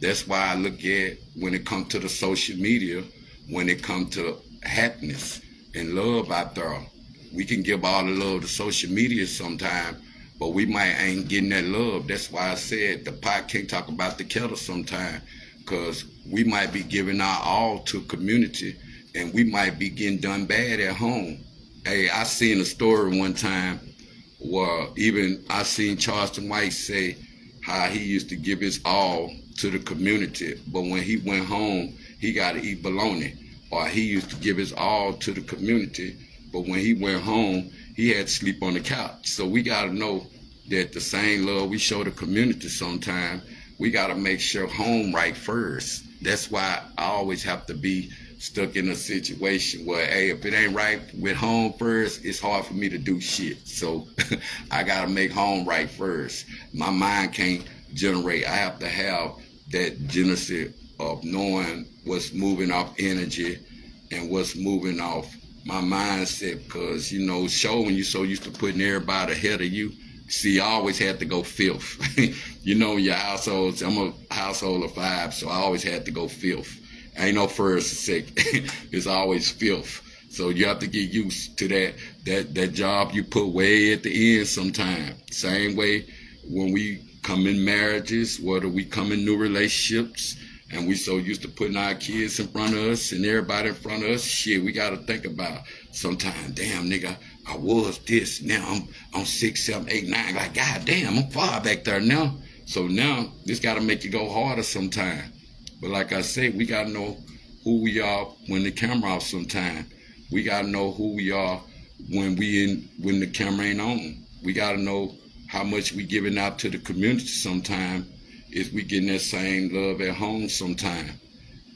That's why I look at when it comes to the social media, when it comes to happiness and love out there, we can give all the love to social media sometime, but we might ain't getting that love. That's why I said the pot can't talk about the kettle sometime, because we might be giving our all to community and we might be getting done bad at home. Hey, I seen a story one time where even I seen Charleston White say how he used to give his all to the community, but when he went home, he got to eat bologna. Or he used to give his all to the community, but when he went home, he had to sleep on the couch. So we got to know that the same love we show the community sometime, we got to make sure home right first. That's why I always have to be stuck in a situation where, hey, if it ain't right with home first, it's hard for me to do shit. So I got to make home right first. My mind can't generate. I have to have that genesis of knowing what's moving off energy and what's moving off my mindset, because, you know, when you so used to putting everybody ahead of you, see, I always had to go fifth. You know, your households, I'm a household of 5, so I always had to go fifth. Ain't no first or second. It's always fifth. So you have to get used to that job you put way at the end sometime. Same way when we come in marriages, whether we come in new relationships, and we so used to putting our kids in front of us and everybody in front of us, shit, we got to think about sometimes, damn, nigga, I was this, now I'm 6, 7, 8, 9, like, god damn, I'm far back there now. So now, this got to make you go harder sometime. But like I said, we got to know who we are when the camera off sometime. We got to know who we are when the camera ain't on. We got to know how much we giving out to the community sometime. Is we getting that same love at home sometime?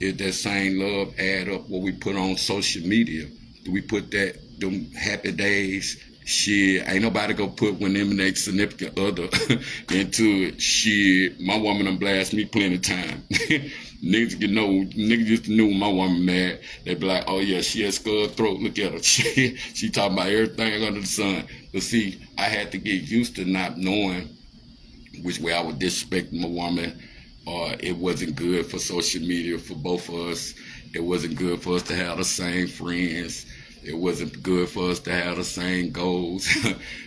Is that same love add up what we put on social media? Do we put them happy days? Shit, ain't nobody gonna put when them and their significant other into it. Shit, my woman done blast me plenty of time. Niggas used to know when my woman mad. They be like, oh yeah, she has skull throat, look at her. She talking about everything under the sun. But see, I had to get used to not knowing which way I would disrespect my woman, or it wasn't good for social media for both of us. It wasn't good for us to have the same friends. It wasn't good for us to have the same goals.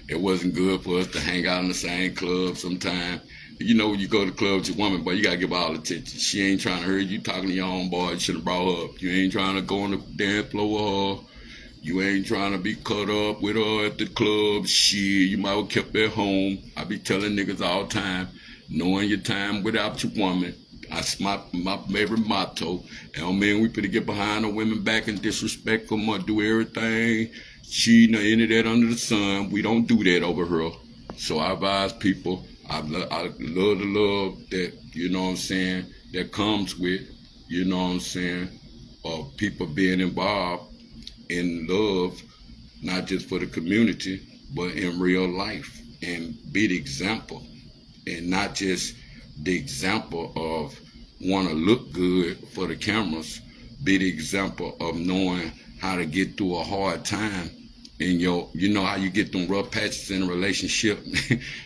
It wasn't good for us to hang out in the same club sometime. You know, when you go to the club with your woman, boy, you gotta give her all attention. She ain't trying to hurt you talking to your own boy. You should have brought her up. You ain't trying to go on the dance floor with her. You ain't trying to be caught up with her at the club. Shit, you might have kept her at home. I be telling niggas all the time, knowing your time without your woman. That's my favorite motto. It don't mean we finna get behind the women back and disrespect them or do everything, cheating or any of that under the sun. We don't do that over here. So I advise people, I love the love that, you know what I'm saying, that comes with, you know what I'm saying, of people being involved in love, not just for the community, but in real life, and be the example, and not just the example of want to look good for the cameras, be the example of knowing how to get through a hard time in you know how you get them rough patches in a relationship.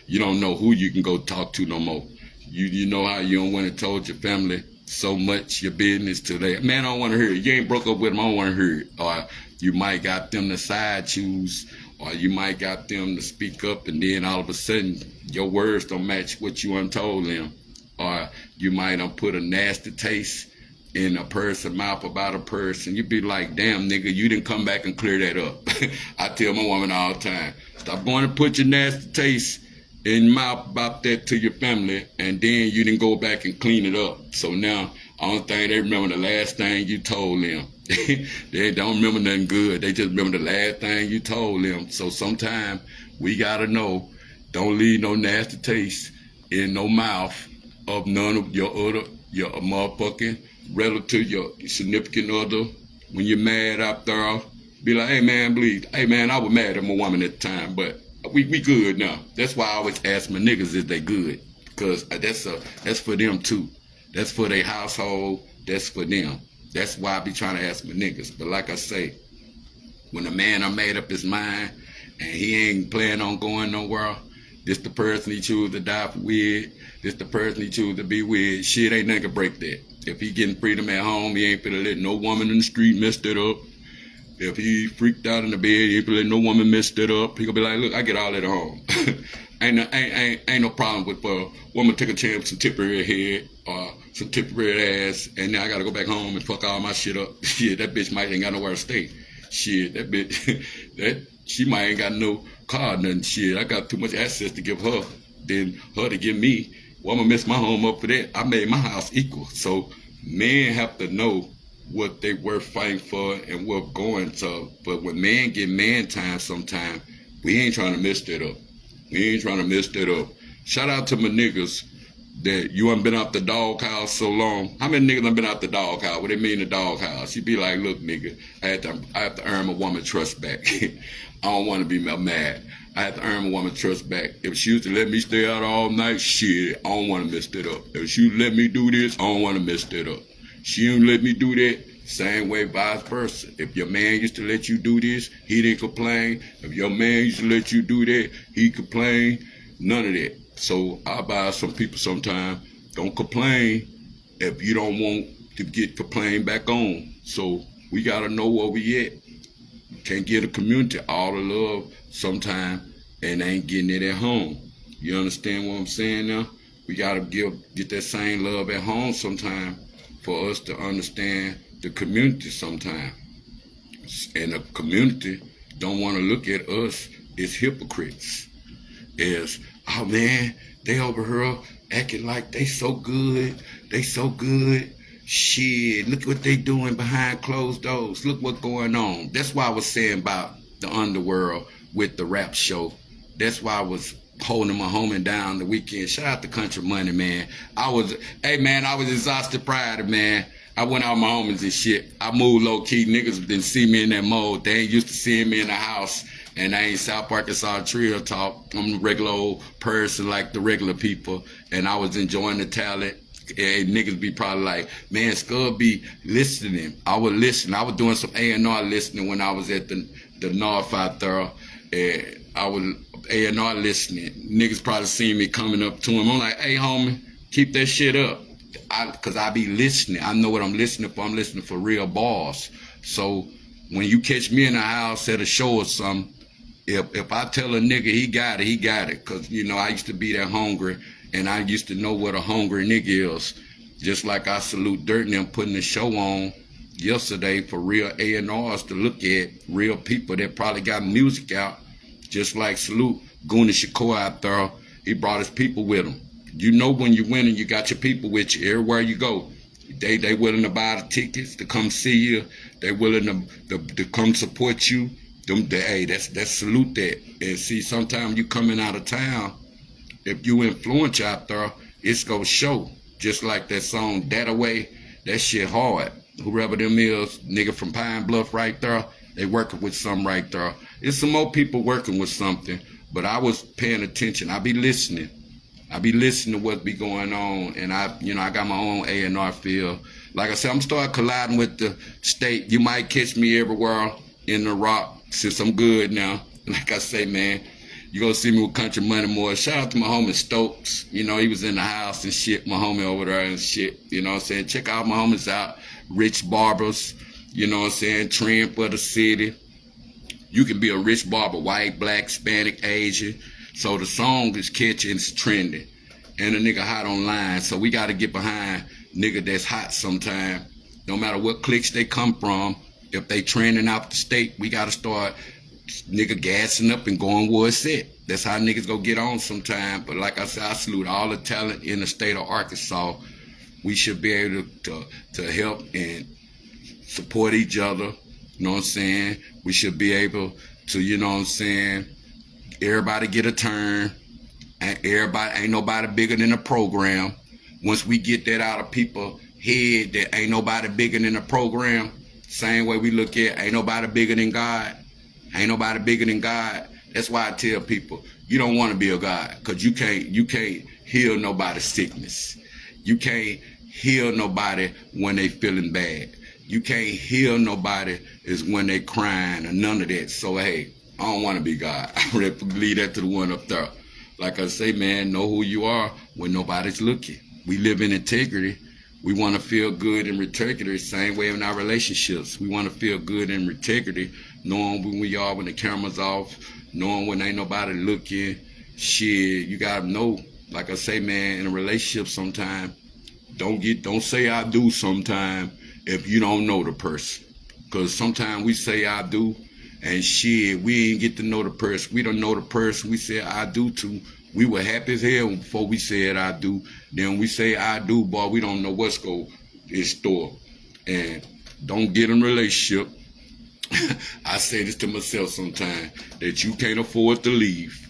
You don't know who you can go talk to no more. You know how you don't want to told your family so much your business to that. Man, I don't want to hear it. You ain't broke up with them, I don't want to hear it. Or you might got them to side choose, or you might got them to speak up, and then all of a sudden your words don't match what you untold them. Or you might have put a nasty taste in a person's mouth about a person. You be like, damn, nigga, you didn't come back and clear that up. I tell my woman all the time, stop going to put your nasty taste in your mouth about that to your family, and then you didn't go back and clean it up. So now Only thing they remember the last thing you told them. They don't remember nothing good. They just remember the last thing you told them. So sometimes we gotta know, don't leave no nasty taste in no mouth of none of your motherfucking relative, your significant other. When you're mad out there, be like, hey man, please, hey man, I was mad at my woman at the time, but we good now. That's why I always ask my niggas if they good, because that's for them too. That's for their household. That's for them. That's why I be trying to ask my niggas. But like I say, when a man done made up his mind and he ain't planning on going nowhere, this the person he choose to die with, this the person he choose to be with, shit ain't nothing can break that. If he getting freedom at home, he ain't finna let no woman in the street mess that up. If he freaked out in the bed, he ain't finna let no woman mess that up. He gonna be like, look, I get all that at home. ain't no problem with a woman take a chance with some temporary head or some temporary ass, and now I gotta go back home and fuck all my shit up. Shit, that bitch might ain't got nowhere to stay. Shit, that bitch, she might ain't got no car, nothing. Shit, I got too much assets to give her than her to give me. Well, I'm gonna mess my home up for that. I made my house equal. So men have to know what they worth fighting for and what going to. But when men get man time sometime, we ain't trying to mess that up. We ain't trying to mess that up. Shout out to my niggas that you ain't been out the doghouse so long. How many niggas done been out the doghouse? What they mean the doghouse? You be like, look, nigga, I have to earn my woman's trust back. I don't want to be mad. I have to earn my woman's trust back. If she used to let me stay out all night, shit, I don't want to mess that up. If she let me do this, I don't want to mess that up. She didn't let me do that, same way vice versa. If your man used to let you do this, he didn't complain. If your man used to let you do that, he complained. None of that. So I advise some people sometimes, don't complain if you don't want to get complained back on. So we got to know where we at. Can't give the community all the love sometimes and ain't getting it at home. You understand what I'm saying now? We got to get that same love at home sometimes for us to understand the community sometimes. And the community don't want to look at us as hypocrites. As, oh man, they over here acting like they so good. They so good. Shit, look what they doing behind closed doors. Look what's going on. That's why I was saying about the underworld with the rap show. That's why I was holding my homie down the weekend. Shout out to Country Money, man. I was exhausted Friday, man. I went out with my homies and shit. I moved low key. Niggas didn't see me in that mode. They ain't used to seeing me in the house. And I ain't South Arkansas Trio talk. I'm a regular old person like the regular people. And I was enjoying the talent. And niggas be probably like, man, Skull be listening. I was listening. I was doing some A&R listening when I was at the North out there. And I was A&R listening. Niggas probably seen me coming up to him. I'm like, hey, homie, keep that shit up. Because I be listening. I know what I'm listening for. I'm listening for real bars. So when you catch me in the house at a show or something, if I tell a nigga he got it, he got it. Because, you know, I used to be that hungry, and I used to know what a hungry nigga is. Just like I salute Dirt and them putting the show on yesterday for real A&Rs to look at, real people that probably got music out. Just like salute Goonie Shakur out there. He brought his people with him. You know when you win and you got your people with you everywhere you go. They willing to buy the tickets to come see you. They willing to come support you. Hey, that's salute that. And see, sometimes you coming out of town, if you influence out there, it's gonna show. Just like that song That Away, that shit hard. Whoever them is, nigga from Pine Bluff right there, they working with something right there. There's some more people working with something, but I was paying attention. I be listening. I be listening to what be going on, and I got my own A&R feel. Like I said, I'm starting colliding with the state. You might catch me everywhere in the rock since I'm good now. Like I say, man, you gonna see me with Country Money more. Shout out to my homie Stokes. You know, he was in the house and shit, my homie over there and shit. You know what I'm saying? Check out my homies out. Rich Barbers, you know what I'm saying? Trend for the city. You can be a rich barber, white, black, Hispanic, Asian. So the song is catchy and it's trending. And a nigga hot online. So we gotta get behind nigga that's hot sometime. No matter what cliques they come from, if they trending out the state, we gotta start nigga gassing up and going where it's at. That's how niggas go get on sometime. But like I said, I salute all the talent in the state of Arkansas. We should be able to help and support each other. You know what I'm saying? We should be able to, you know what I'm saying, everybody get a turn. And everybody, ain't nobody bigger than the program. Once we get that out of people's head that ain't nobody bigger than the program, same way we look at ain't nobody bigger than God. Ain't nobody bigger than God. That's why I tell people, you don't want to be a God, because you can't heal nobody's sickness. You can't heal nobody when they feeling bad. You can't heal nobody is when they crying or none of that. So hey, I don't want to be God. I would leave that to the one up there. Like I say, man, know who you are when nobody's looking. We live in integrity. We want to feel good in integrity. Same way in our relationships. We want to feel good in integrity, knowing who we are when the camera's off, knowing when ain't nobody looking. Shit, you gotta know. Like I say, man, in a relationship sometime, don't say I do sometime if you don't know the person. Because sometimes we say I do, and shit, we ain't get to know the person. We don't know the person we said I do to. We were happy as hell before we said I do. Then we say I do, boy, we don't know what's going in store. And don't get in a relationship. I say this to myself sometimes, that you can't afford to leave.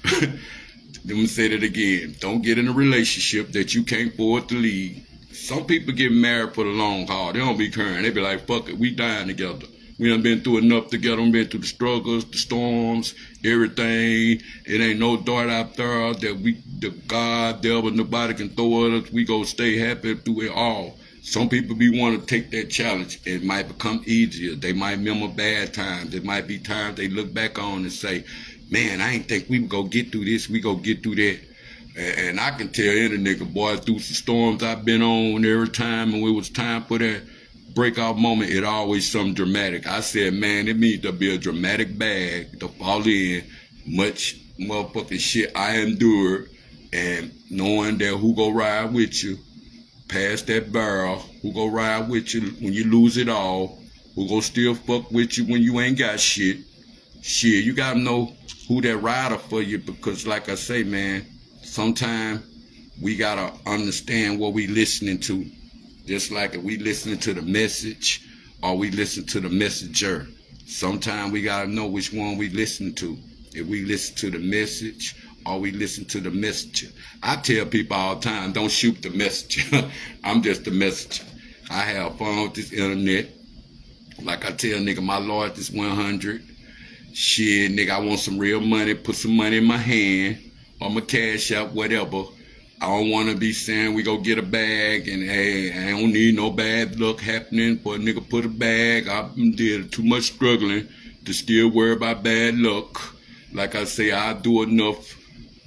Let me say that again. Don't get in a relationship that you can't afford to leave. Some people get married for the long haul. They don't be caring. They be like, fuck it, we dying together. We done been through enough together. We been through the struggles, the storms, everything. It ain't no dart out there that the God, devil, nobody can throw at us. We go stay happy through it all. Some people be want to take that challenge. It might become easier. They might remember bad times. It might be times they look back on and say, man, I ain't think we would go get through this. We go get through that. And I can tell any nigga, boy, through some storms I've been on every time, and it was time for that breakout moment, it always something dramatic. I said, man, it needs to be a dramatic bag to fall in. Much motherfucking shit I endured, and knowing that who go ride with you past that barrel, who go ride with you when you lose it all, who go still fuck with you when you ain't got shit. Shit, you gotta know who that rider for you, because like I say, man, sometimes we gotta understand what we listening to. Just like if we listening to the message or we listen to the messenger. Sometimes we gotta know which one we listen to. If we listen to the message or we listen to the messenger. I tell people all the time, don't shoot the messenger. I'm just the messenger. I have fun with this internet. Like I tell nigga, my Lord is 100. Shit, nigga, I want some real money. Put some money in my hand or my cash out, whatever. I don't want to be saying we go get a bag and hey, I don't need no bad luck happening for a nigga put a bag. I did too much struggling to still worry about bad luck. Like I say, I do enough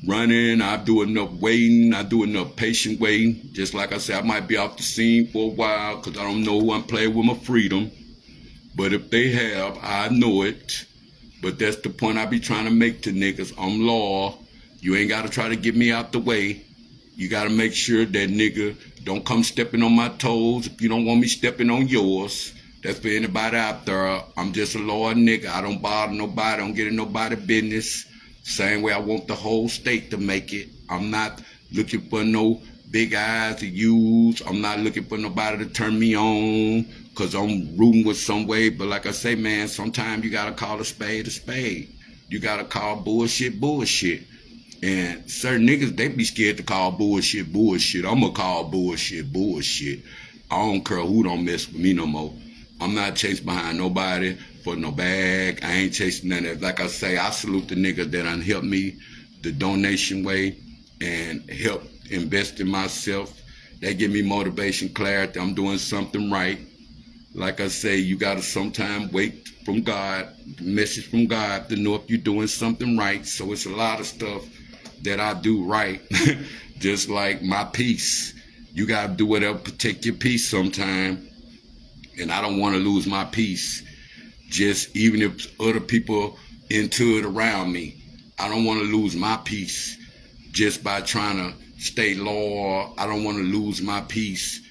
running, I do enough waiting, I do enough patient waiting. Just like I say, I might be off the scene for a while because I don't know who I'm playing with my freedom. But if they have, I know it. But that's the point I be trying to make to niggas. I'm law. You ain't got to try to get me out the way. You got to make sure that nigga don't come stepping on my toes if you don't want me stepping on yours. That's for anybody out there. I'm just a loyal nigga. I don't bother nobody. I don't get in nobody's business. Same way I want the whole state to make it. I'm not looking for no big eyes to use. I'm not looking for nobody to turn me on because I'm rooting with some way. But like I say, man, sometimes you got to call a spade a spade. You got to call bullshit bullshit. And certain niggas, they be scared to call bullshit bullshit. I'm going to call bullshit bullshit. I don't care who don't mess with me no more. I'm not chasing behind nobody for no bag. I ain't chasing none of that. Like I say, I salute the niggas that done helped me the donation way and help invest in myself. They give me motivation, clarity. I'm doing something right. Like I say, you got to sometimes wait from God, the message from God to know if you're doing something right. So it's a lot of stuff that I do right, just like my peace. You got to do whatever, protect your peace sometime. And I don't want to lose my peace, just even if other people into it around me. I don't want to lose my peace just by trying to stay loyal. I don't want to lose my peace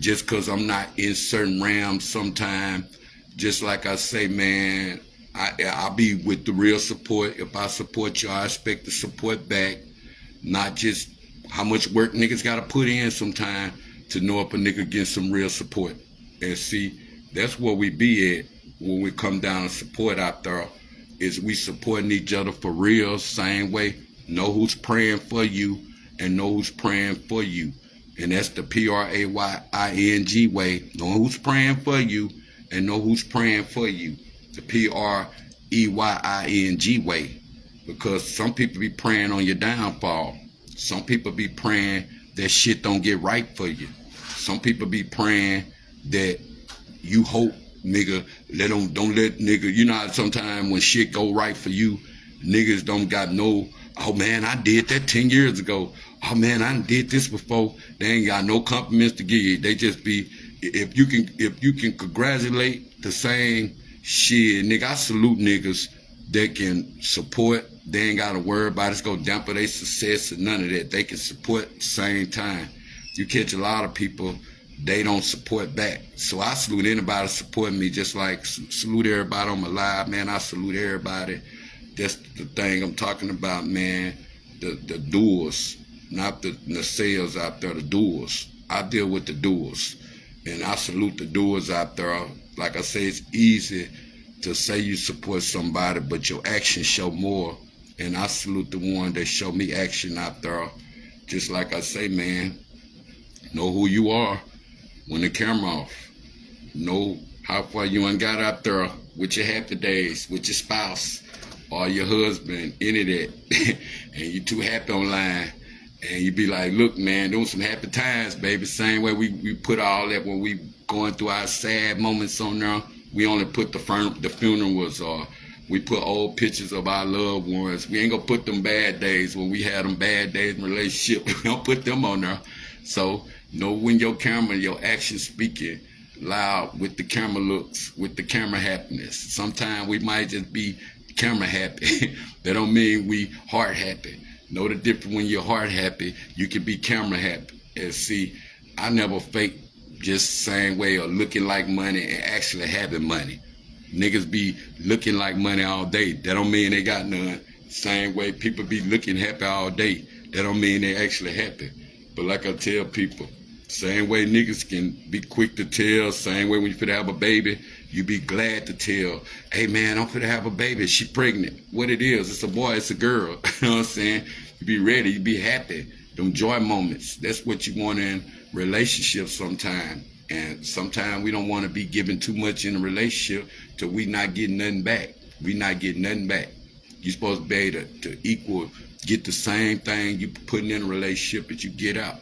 just because I'm not in certain realms sometime. Just like I say, man, I'll be with the real support. If I support you, I expect the support back. Not just how much work niggas got to put in sometime. to know if a nigga getting some real support. And see, that's where we be at when we come down and support out there, is we supporting each other for real, same way. Know who's praying for you and know who's praying for you. And that's the PRAYING way. Know who's praying for you and know who's praying for you. The PREYING way. Because some people be praying on your downfall. Some people be praying that shit don't get right for you. Some people be praying that you hope, nigga, don't let nigga, you know how sometimes when shit go right for you, niggas don't got no, oh man, I did that 10 years ago. Oh man, I did this before. They ain't got no compliments to give you. They just be, if you can congratulate the same shit, nigga, I salute niggas that can support. They ain't got to worry about it's going to dampen their success or none of that. They can support at the same time. You catch a lot of people, they don't support back. So I salute anybody supporting me, just like salute everybody on my live, man. I salute everybody. That's the thing I'm talking about, man. The doers, not the sales out there, the doers. I deal with the doers. And I salute the doers out there. Like I say, it's easy to say you support somebody, but your actions show more. And I salute the one that show me action out there. Just like I say, man, know who you are when the camera off. Know how far you ain't got out there with your happy days, with your spouse or your husband, any of that. And you too happy online. And you be like, look, man, doing some happy times, baby. Same way we put all that when we going through our sad moments on there. We only put the funerals or we put old pictures of our loved ones. We ain't gonna put them bad days when we had them bad days in relationship. We don't put them on there. So know when your camera, your action speaking loud with the camera looks, with the camera happiness. Sometimes we might just be camera happy. That don't mean we heart happy. Know the difference. When you're heart happy, you can be camera happy. And see, I never fake just the same way or looking like money and actually having money. Niggas be looking like money all day. That don't mean they got none. Same way people be looking happy all day. That don't mean they actually happy. But like I tell people, same way niggas can be quick to tell, same way when you finna have a baby, you be glad to tell, hey man, I'm finna have a baby, she pregnant. What it is, it's a boy, it's a girl. You know what I'm saying? You be ready, you be happy. Them joy moments, that's what you want in relationships sometimes. And sometimes we don't want to be giving too much in a relationship till we not getting nothing back. We not getting nothing back. You're supposed to be able to equal, get the same thing you putting in a relationship that you get out.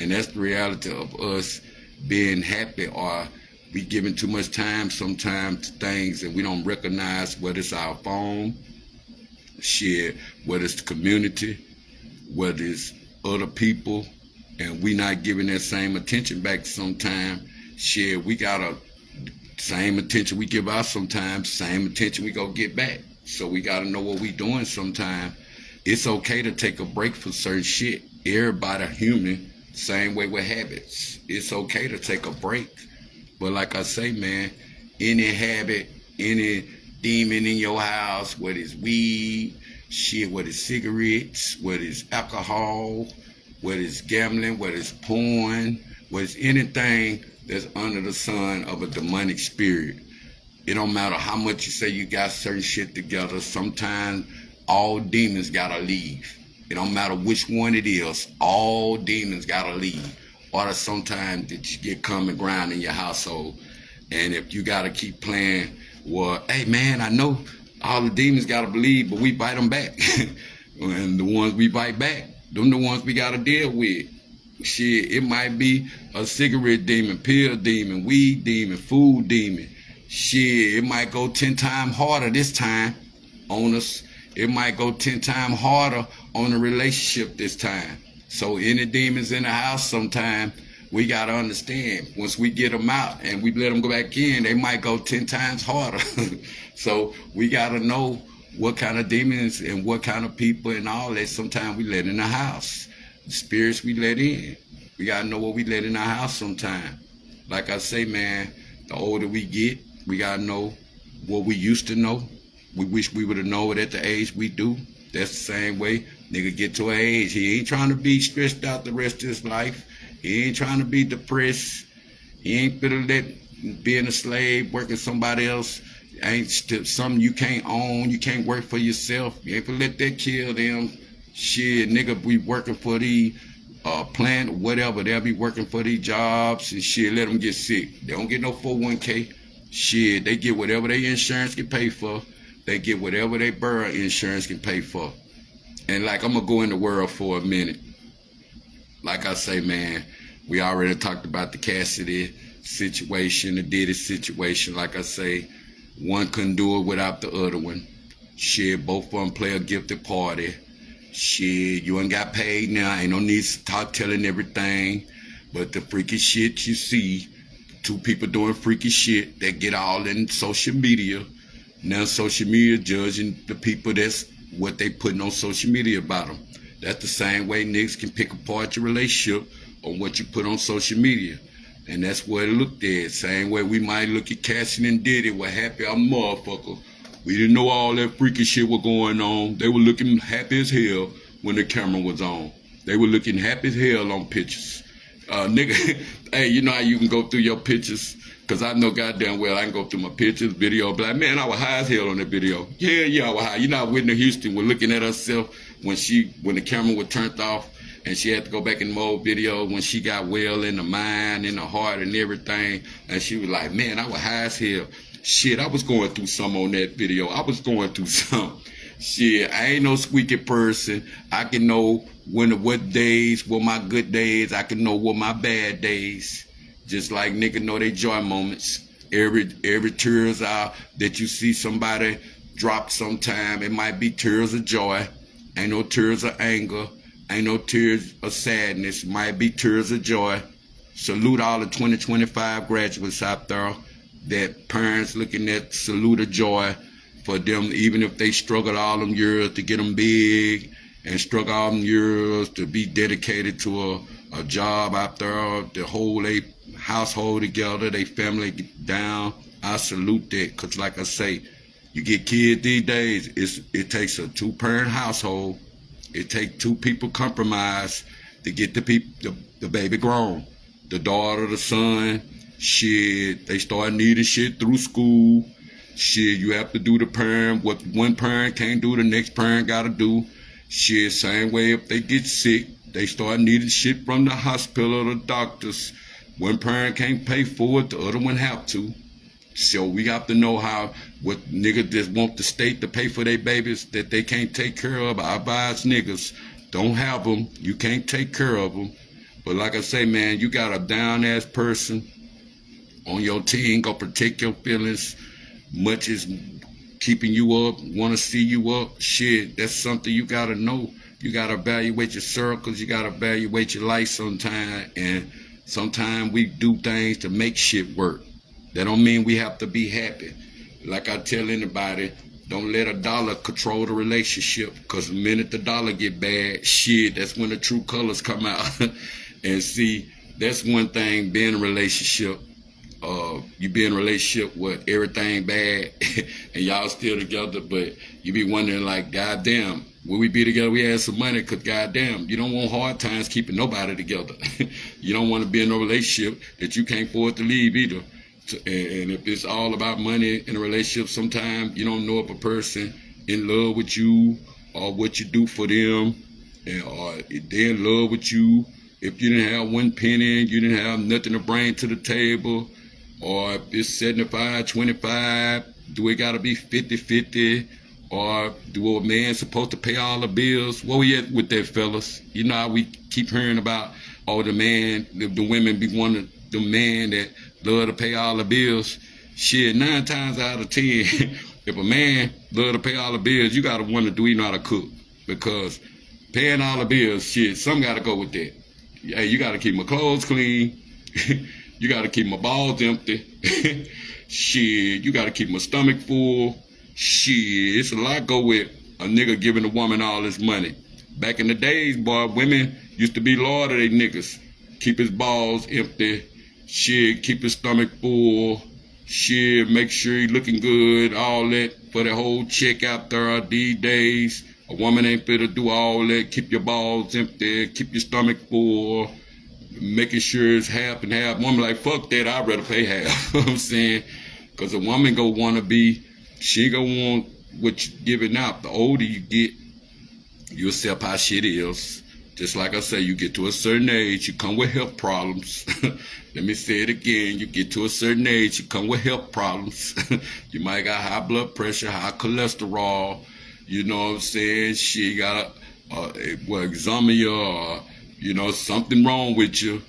And that's the reality of us being happy, or we giving too much time sometimes to things and we don't recognize whether it's our phone, shit, whether it's the community, whether it's other people, and we not giving that same attention back sometimes. Shit, we got a same attention we give out sometimes, same attention we go get back. So we got to know what we doing sometimes. It's okay to take a break from certain shit. Everybody human, same way with habits. It's okay to take a break. But like I say, man, any habit, any demon in your house, whether it's weed, shit, whether it's cigarettes, whether it's alcohol, whether it's gambling, whether it's porn, whether it's anything that's under the sun of a demonic spirit. It don't matter how much you say you got certain shit together. Sometimes all demons gotta leave. It don't matter which one it is. All demons gotta leave. Or sometimes that you get common ground in your household. And if you gotta keep playing, well, hey man, I know all the demons gotta believe, but we bite them back. And the ones we bite back, them the ones we gotta deal with. Shit, it might be a cigarette demon, pill demon, weed demon, food demon. Shit, it might go 10 times harder this time on us. It might go 10 times harder on the relationship this time. So any demons in the house sometime, we got to understand, once we get them out and we let them go back in, they might go 10 times harder. So we got to know what kind of demons and what kind of people and all that sometimes we let in the house. The spirits we let in. We got to know what we let in our house sometime. Like I say, man, the older we get, we got to know what we used to know. We wish we would have known it at the age we do. That's the same way. Nigga get to an age, he ain't trying to be stressed out the rest of his life. He ain't trying to be depressed. He ain't finna let being a slave, working somebody else, ain't something you can't own. You can't work for yourself. You ain't finna let that kill them. Shit, nigga be working for the plant, whatever. They'll be working for these jobs and shit. Let them get sick. They don't get no 401k. Shit, they get whatever their insurance can pay for. They get whatever their borough insurance can pay for. And like, I'm gonna go in the world for a minute. Like I say, man, we already talked about the Cassidy situation, the Diddy situation. Like I say, one couldn't do it without the other one. Shit, both of them play a gifted party. Shit, you ain't got paid now. Ain't no need to talk telling everything. But the freaky shit you see, two people doing freaky shit that get all in social media. Now social media judging the people, that's what they putting on social media about them. That's the same way niggas can pick apart your relationship on what you put on social media. And that's what it looked at. Same way we might look at Cassidy and Diddy, what happy I'm motherfucker. We didn't know all that freaky shit was going on. They were looking happy as hell when the camera was on. They were looking happy as hell on pictures. Nigga, hey, you know how you can go through your pictures? Because I know goddamn well I can go through my pictures, video, be like, man, I was high as hell on that video. Yeah, I was high. You know how Whitney Houston was looking at herself when the camera was turned off and she had to go back in the old video when she got well in the mind, in the heart and everything. And she was like, man, I was high as hell. Shit, I was going through some on that video. I was going through some. Shit, I ain't no squeaky person. I can know what days were my good days. I can know what my bad days. Just like nigga know they joy moments. Every tears out that you see somebody drop sometime, it might be tears of joy. Ain't no tears of anger. Ain't no tears of sadness. It might be tears of joy. Salute all the 2025 graduates out there. That parents looking at salute of joy for them, even if they struggled all them years to get them big and struggle all them years to be dedicated to a job out there, to hold a household together, they family down. I salute that, because like I say, you get kids these days, it takes a two-parent household. It takes two people compromise to get the baby grown. The daughter, the son, shit, they start needing shit through school. Shit, you have to do the parent. What one parent can't do, the next parent gotta do. Shit, same way if they get sick, they start needing shit from the hospital or the doctors. One parent can't pay for it, the other one have to. So we have to know what niggas just want the state to pay for their babies that they can't take care of. I advise niggas, don't have them. You can't take care of them. But like I say, man, you got a down-ass person on your team, go protect your feelings, much as keeping you up, want to see you up. Shit, that's something you got to know. You got to evaluate your circles. You got to evaluate your life sometime. And sometimes we do things to make shit work. That don't mean we have to be happy. Like I tell anybody, don't let a dollar control the relationship, because the minute the dollar get bad, shit, that's when the true colors come out. And see, that's one thing, being in a relationship, you be in a relationship with everything bad and y'all still together, but you be wondering like, goddamn, will we be together? We had some money, because goddamn, you don't want hard times keeping nobody together. You don't want to be in a relationship that you can't afford to leave either. And if it's all about money in a relationship, sometimes you don't know if a person in love with you or what you do for them, or if they're in love with you. If you didn't have one penny, you didn't have nothing to bring to the table, or if it's 75-25, do it got to be 50-50, or do a man supposed to pay all the bills? Where we at with that, fellas? You know how we keep hearing about, oh, the women be wanting the man that love to pay all the bills. Shit, 9 times out of 10, if a man love to pay all the bills, you got to wonder, do he know how to cook? Because paying all the bills, shit, some got to go with that. Hey, you got to keep my clothes clean. You got to keep my balls empty. Shit, you got to keep my stomach full. Shit, it's a lot go with a nigga giving a woman all his money. Back in the days, boy, women used to be loyal to they niggas. Keep his balls empty. Shit, keep his stomach full. Shit, make sure he looking good. All that for the whole check out there these days. A woman ain't fit to do all that. Keep your balls empty. Keep your stomach full. making sure it's half and half. Woman like, fuck that, I'd rather pay half. You know what I'm saying? Because a woman go want to be, she gonna want what you giving out. The older you get, you accept how shit is. Just like I say, you get to a certain age, you come with health problems. Let me say it again. You get to a certain age, you come with health problems. You might got high blood pressure, high cholesterol. You know what I'm saying? She got eczema or, something wrong with you.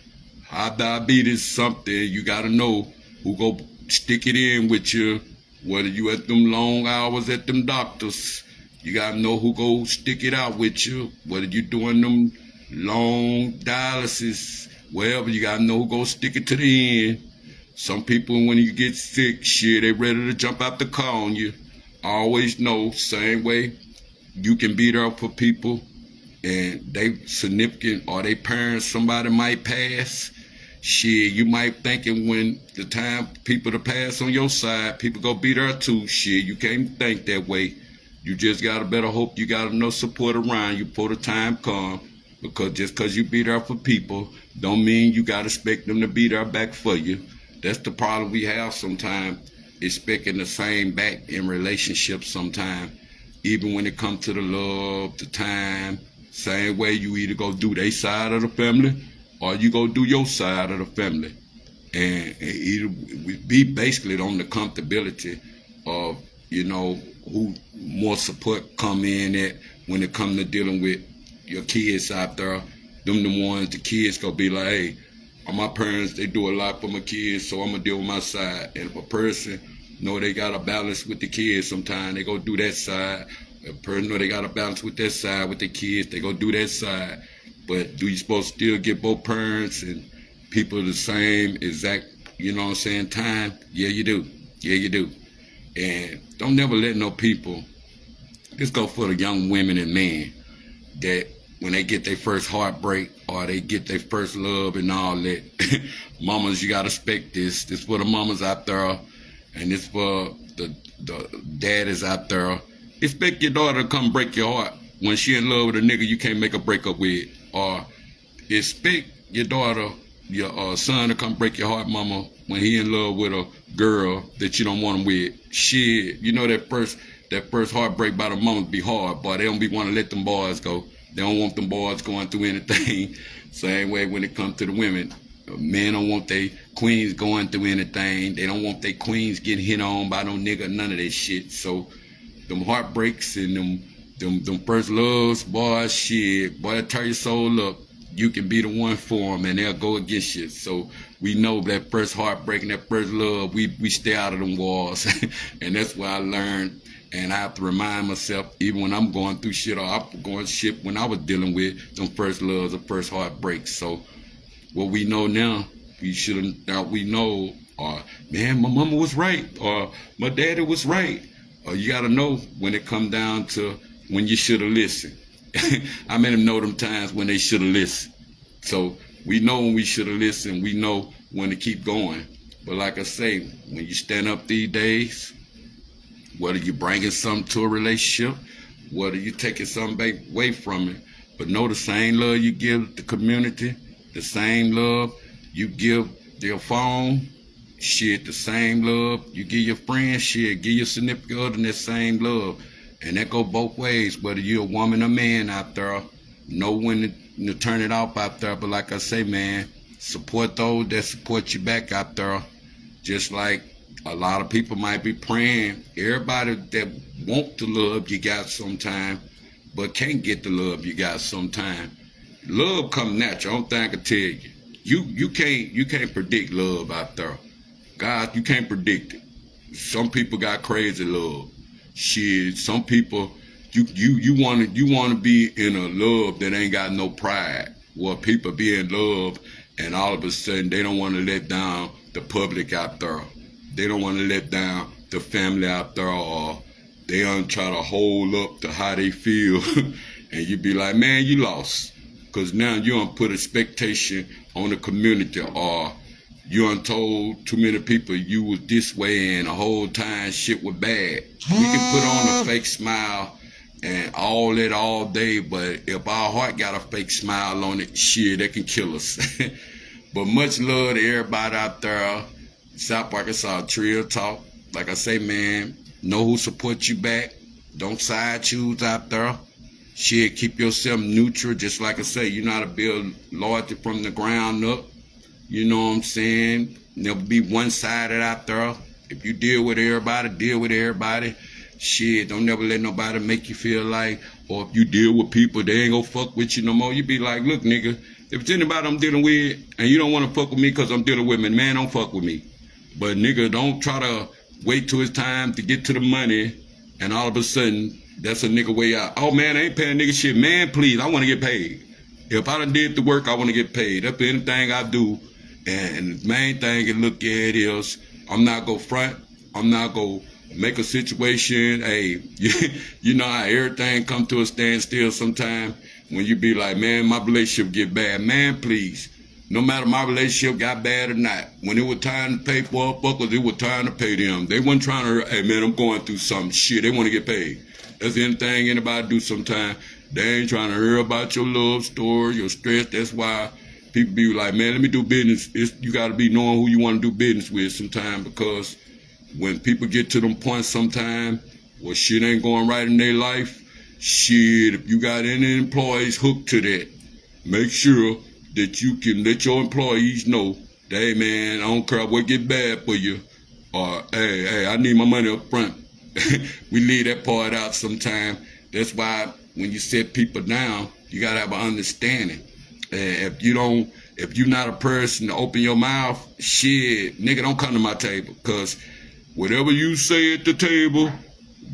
High diabetes, something. You got to know who go stick it in with you. Whether you at them long hours at them doctors. You gotta know who go stick it out with you. Whether you doing them long dialysis, wherever, you gotta know who go stick it to the end. Some people, when you get sick, shit, they ready to jump out the car on you. Always know, same way, you can be there for people and they significant or they parents, somebody might pass. Shit, you might thinking when the time people to pass on your side, people go be there too. Shit, you can't think that way. You just got to better hope you got enough support around you before the time come. Because just because you be there for people, don't mean you got to expect them to be there back for you. That's the problem we have sometimes, expecting the same back in relationships sometimes. Even when it comes to the love, the time, same way you either go do their side of the family or you go do your side of the family. And either we be basically on the comfortability of, who more support come in at when it come to dealing with your kids out there. Them the ones the kids gonna be like, hey, my parents, they do a lot for my kids, so I'm gonna deal with my side. And if a person know they got a balance with the kids sometimes, they go do that side. If a person know they got a balance with that side with the kids, they go do that side. But do you supposed to still get both parents and people the same exact, time? Yeah, you do. Yeah, you do. And don't never let no people, just go for the young women and men that when they get their first heartbreak or they get their first love and all that, mamas, you gotta respect this. This for the mamas out there, and this for the daddies out there. Expect your daughter to come break your heart when she in love with a nigga you can't make a breakup with. Or expect your daughter, your son to come break your heart, mama, when he in love with a girl that you don't want him with. Shit, that first heartbreak by the mamas be hard, but they don't be want to let them boys go. They don't want them boys going through anything. Same way when it comes to the women. Men don't want their queens going through anything. They don't want their queens getting hit on by no nigga, none of that shit. So them heartbreaks and them first loves, boy, shit, boy, turn your soul up. You can be the one for them, and they'll go against you. So we know that first heartbreak and that first love, we stay out of them walls. And that's why I learned, and I have to remind myself, even when I'm going through shit, or I'm going shit when I was dealing with them first loves or first heartbreaks. So what we know now, we know, man, my mama was right, or my daddy was right. Or you got to know when it come down to when you should have listened. I made them know them times when they should have listened. So we know when we should have listened. We know when to keep going. But like I say, when you stand up these days, whether you're bringing something to a relationship, whether you're taking something away from it, but know the same love you give the community, the same love you give their phone, shit, the same love you give your friends, shit, give your significant other that same love. And that go both ways, whether you're a woman or man out there. Know when to turn it off out there. But like I say, man, support those that support you back out there. Just like a lot of people might be praying. Everybody that want the love you got sometime, but can't get the love you got sometime. Love come natural. I don't think I can tell you. You can't predict love out there. God, you can't predict it. Some people got crazy love. Shit, some people, you want to be in a love that ain't got no pride. Where people be in love and all of a sudden they don't want to let down the public out there. They don't want to let down the family out there, or they don't try to hold up to how they feel. And you be like, man, you lost. Because now you don't put expectation on the community, or you done told too many people you was this way and the whole time shit was bad. We can put on a fake smile and all that all day, but if our heart got a fake smile on it, shit, that can kill us. But much love to everybody out there. South Arkansas Trill Talk. Like I say, man, know who supports you back. Don't side choose out there. Shit, keep yourself neutral. Just like I say, you know how to build loyalty from the ground up. You know what I'm saying? Never be one-sided out there. If you deal with everybody, deal with everybody. Shit, don't never let nobody make you feel like, or if you deal with people, they ain't gonna fuck with you no more. You be like, look, nigga, if it's anybody I'm dealing with, and you don't want to fuck with me because I'm dealing with me, man, don't fuck with me. But nigga, don't try to wait till it's time to get to the money, and all of a sudden, that's a nigga way out. Oh, man, I ain't paying nigga shit. Man, please, I want to get paid. If I done did the work, I want to get paid. That's anything I do. And the main thing to look at is I'm not going to front. I'm not going to make a situation. Hey, you know how everything come to a standstill sometime when you be like, man, my relationship get bad. Man, please. No matter my relationship got bad or not, when it was time to pay for fuckers, it was time to pay them. They wasn't trying to, hey, man, I'm going through some shit. They want to get paid. That's anything anybody do sometime. They ain't trying to hear about your love story, your stress. That's why people be like, man, let me do business. You got to be knowing who you want to do business with sometime, because when people get to them points sometime where shit ain't going right in their life, shit, if you got any employees hooked to that, make sure that you can let your employees know that, hey, man, I don't care what get bad for you, or, hey, I need my money up front. We leave that part out sometime. That's why when you set people down, you got to have an understanding. If you're not a person to open your mouth, shit, nigga, don't come to my table, because whatever you say at the table,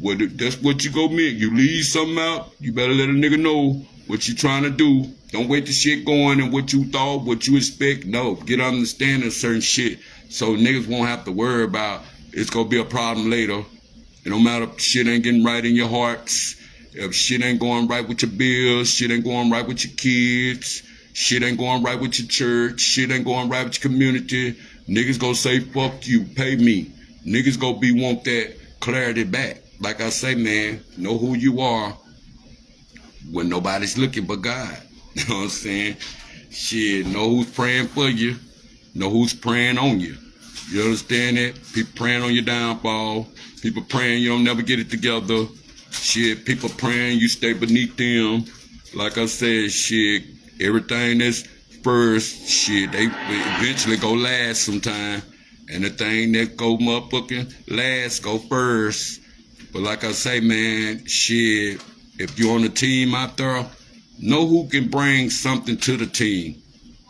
that's what you go make. You leave something out, you better let a nigga know what you trying to do. Don't wait the shit going and what you thought, what you expect. No, get understanding of certain shit so niggas won't have to worry about it's going to be a problem later. It don't matter if shit ain't getting right in your hearts, if shit ain't going right with your bills, shit ain't going right with your kids, shit ain't going right with your church, shit ain't going right with your community. Niggas gonna say, fuck you, pay me. Niggas gonna want that clarity back. Like I say, man, know who you are when nobody's looking but God. You know what I'm saying? Shit, know who's praying for you, know who's praying on you. You understand that? People praying on your downfall. People praying you don't never get it together. Shit, people praying you stay beneath them. Like I said, shit, everything that's first, shit, they eventually go last sometime. And the thing that go motherfucking last go first. But like I say, man, shit, if you're on a team out there, know who can bring something to the team.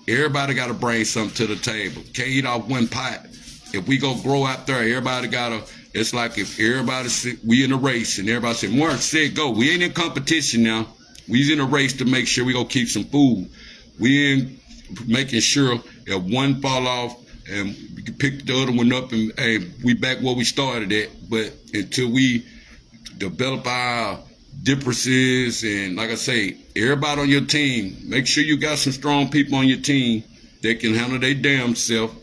Everybody got to bring something to the table. Can't eat off one pot. If we go grow out there, everybody got to, it's like if everybody, we in a race and everybody say, Mark said go. We ain't in competition now. We's in a race to make sure we gonna keep some food. We in making sure if one fall off and we can pick the other one up and hey, we back where we started at. But until we develop our differences and like I say, everybody on your team, make sure you got some strong people on your team that can handle their damn self.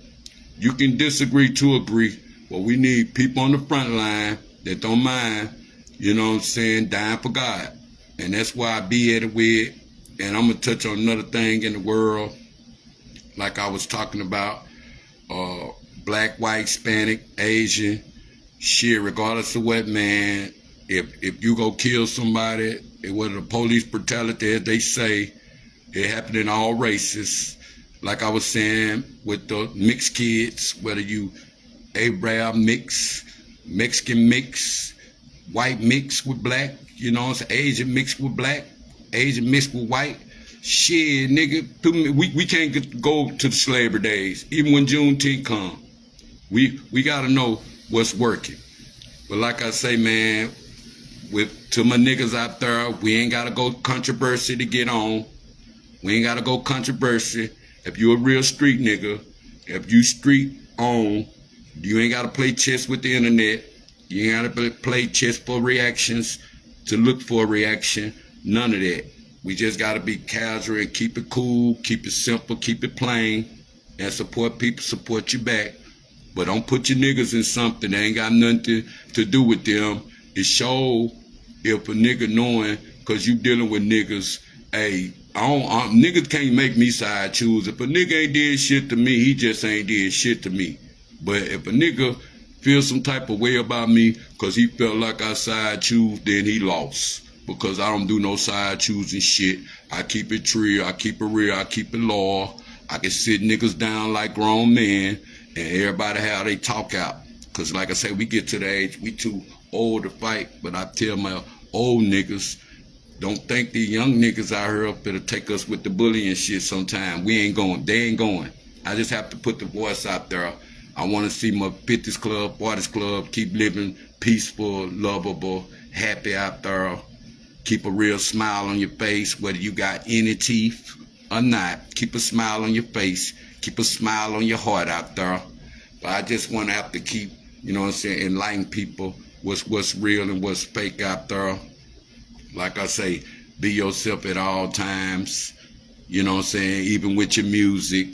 You can disagree to agree, but we need people on the front line that don't mind, you know what I'm saying, dying for God. And that's why I be at it with. And I'm going to touch on another thing in the world, like I was talking about, black, white, Hispanic, Asian, shit, regardless of what, man, if you go kill somebody, whether the police brutality, as they say, it happened in all races. Like I was saying, with the mixed kids, whether you Arab mix, Mexican mix, white mix with black, you know, it's Asian mixed with black, Asian mixed with white. Shit, nigga, we can't go to the slavery days, even when Juneteenth come. We gotta know what's working. But like I say, man, to my niggas out there, we ain't gotta go controversy to get on. We ain't gotta go controversy. If you a real street nigga, if you street on, you ain't gotta play chess with the internet. You ain't gotta play chess for reactions, to look for a reaction. None of that. We just gotta be casual and keep it cool, keep it simple, keep it plain, and support people, support you back. But don't put your niggas in something that ain't got nothing to do with them. It show if a nigga knowing, cause you dealing with niggas, hey, Niggas can't make me side choose. If a nigga ain't did shit to me, he just ain't did shit to me. But if a nigga feel some type of way about me because he felt like I side choose, then he lost. Because I don't do no side choosing shit. I keep it true, I keep it real, I keep it loyal. I can sit niggas down like grown men and everybody how they talk out. Because like I say, we get to the age, we too old to fight. But I tell my old niggas, don't think the young niggas out here up there take us with the bullying shit sometime. We ain't going, they ain't going. I just have to put the voice out there. I want to see my 50s club, 40s club, keep living peaceful, lovable, happy out there. Keep a real smile on your face, whether you got any teeth or not. Keep a smile on your face. Keep a smile on your heart out there. But I just want to have to keep, you know what I'm saying, enlighten people what's real and what's fake out there. Like I say, be yourself at all times. You know what I'm saying? Even with your music.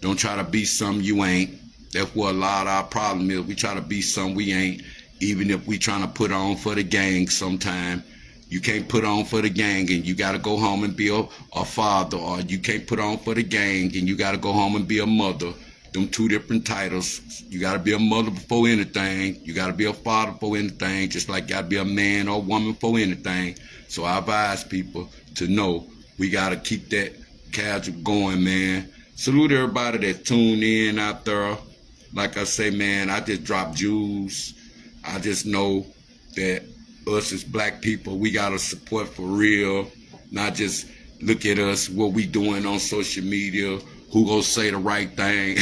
Don't try to be something you ain't. That's what a lot of our problem is. We try to be something we ain't. Even if we trying to put on for the gang sometime. You can't put on for the gang and you got to go home and be a father. Or you can't put on for the gang and you got to go home and be a mother. Them two different titles. You got to be a mother before anything. You got to be a father before anything. Just like you got to be a man or a woman before anything. So I advise people to know we got to keep that casual going, man. Salute everybody that tuned in out there. Like I say, man, I just drop jewels. I just know that us as black people, we got to support for real. Not just look at us, what we doing on social media. Who gonna say the right thing?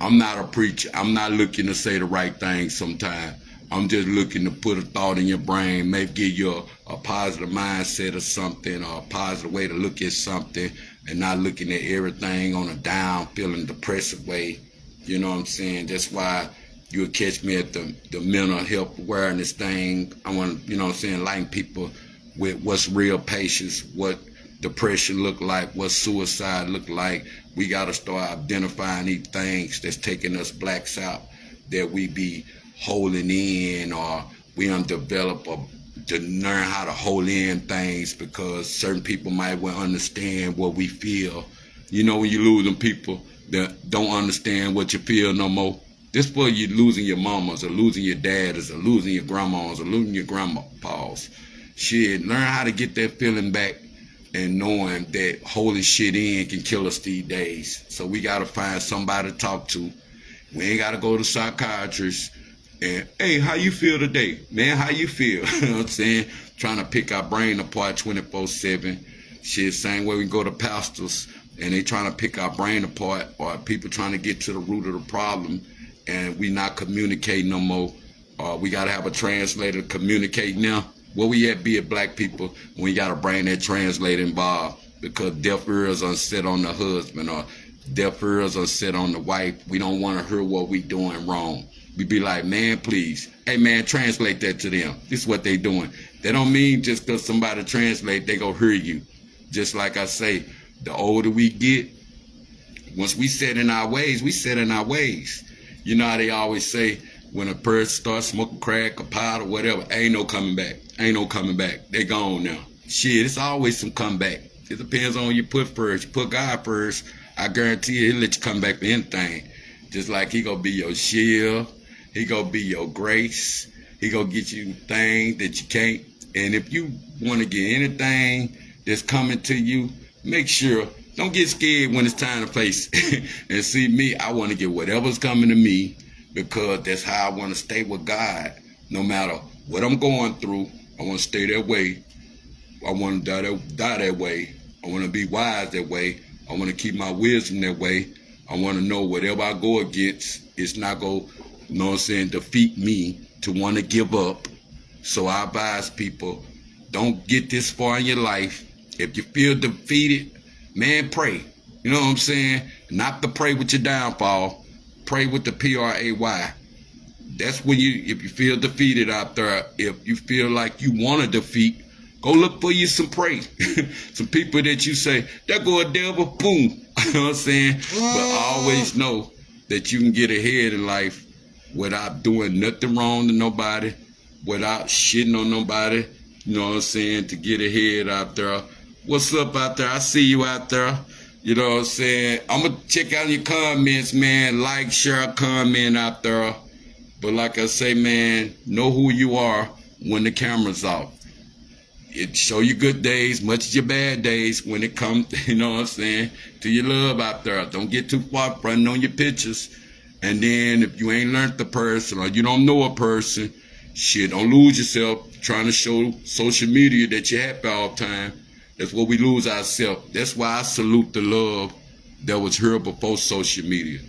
I'm not a preacher. I'm not looking to say the right thing sometimes. I'm just looking to put a thought in your brain, maybe give you a positive mindset or something, or a positive way to look at something, and not looking at everything on a down, feeling depressive way. You know what I'm saying? That's why you'll catch me at the mental health awareness thing. I want to, you know what I'm saying, enlighten people with what's real patience, what depression look like, what suicide look like. We got to start identifying these things that's taking us blacks out, that we be holding in, or we undeveloped, or to learn how to hold in things, because certain people might well understand what we feel. You know, when you losing people that don't understand what you feel no more. This for you losing your mamas, or losing your dads, or losing your grandmas, or losing your grandpas. Shit, learn how to get that feeling back, and knowing that holding shit in can kill us these days. So we got to find somebody to talk to. We ain't got to go to psychiatrists. And, hey, how you feel today? Man, how you feel? You know what I'm saying? Trying to pick our brain apart 24/7. Shit, same way we go to pastors, and they trying to pick our brain apart, or people trying to get to the root of the problem, and we not communicating no more. We got to have a translator to communicate now. Where we at, be it black people, we got to bring that translator involved, because deaf ears are set on the husband, or deaf ears are set on the wife. We don't want to hear what we doing wrong. We be like, man, please, hey man, translate that to them. This is what they doing. That don't mean just because somebody translate, they go hear you. Just like I say, the older we get, once we set in our ways, we set in our ways. You know how they always say, when a person starts smoking crack or pot or whatever, ain't no coming back. Ain't no coming back. They gone now. Shit, it's always some comeback. It depends on what you put first. You put God first, I guarantee you, he'll let you come back for anything. Just like he gonna be your shield. He gonna be your grace. He gonna get you things that you can't. And if you want to get anything that's coming to you, make sure, don't get scared when it's time to face it. And see me, I want to get whatever's coming to me, because that's how I want to stay with God. No matter what I'm going through, I want to stay that way. I want to die that way. I want to be wise that way. I want to keep my wisdom that way. I want to know whatever I go against, it's not going to, you know what I'm saying, defeat me to want to give up. So I advise people, don't get this far in your life. If you feel defeated, man, pray. You know what I'm saying? Not to pray with your downfall. Pray with the P-R-A-Y. That's when if you feel defeated out there, if you feel like you want to defeat, go look for you some praise. Some people that you say, there go a devil, boom. You know what I'm saying? But always know that you can get ahead in life without doing nothing wrong to nobody, without shitting on nobody. You know what I'm saying? To get ahead out there, What's up out there? I see you out there. You know what I'm saying? I'm going to check out your comments, man. Like, share, comment out there. But like I say, man, know who you are when the camera's off. It show you good days, much as your bad days when it comes, you know what I'm saying, to your love out there. Don't get too far fronting on your pictures. And then if you ain't learned the person or you don't know a person, shit, don't lose yourself trying to show social media that you're happy all the time. That's where we lose ourselves. That's why I salute the love that was here before social media.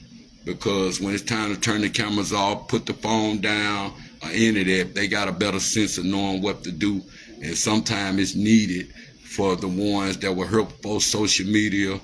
Because when it's time to turn the cameras off, put the phone down, or any of that, they got a better sense of knowing what to do. And sometimes it's needed for the ones that were here before social media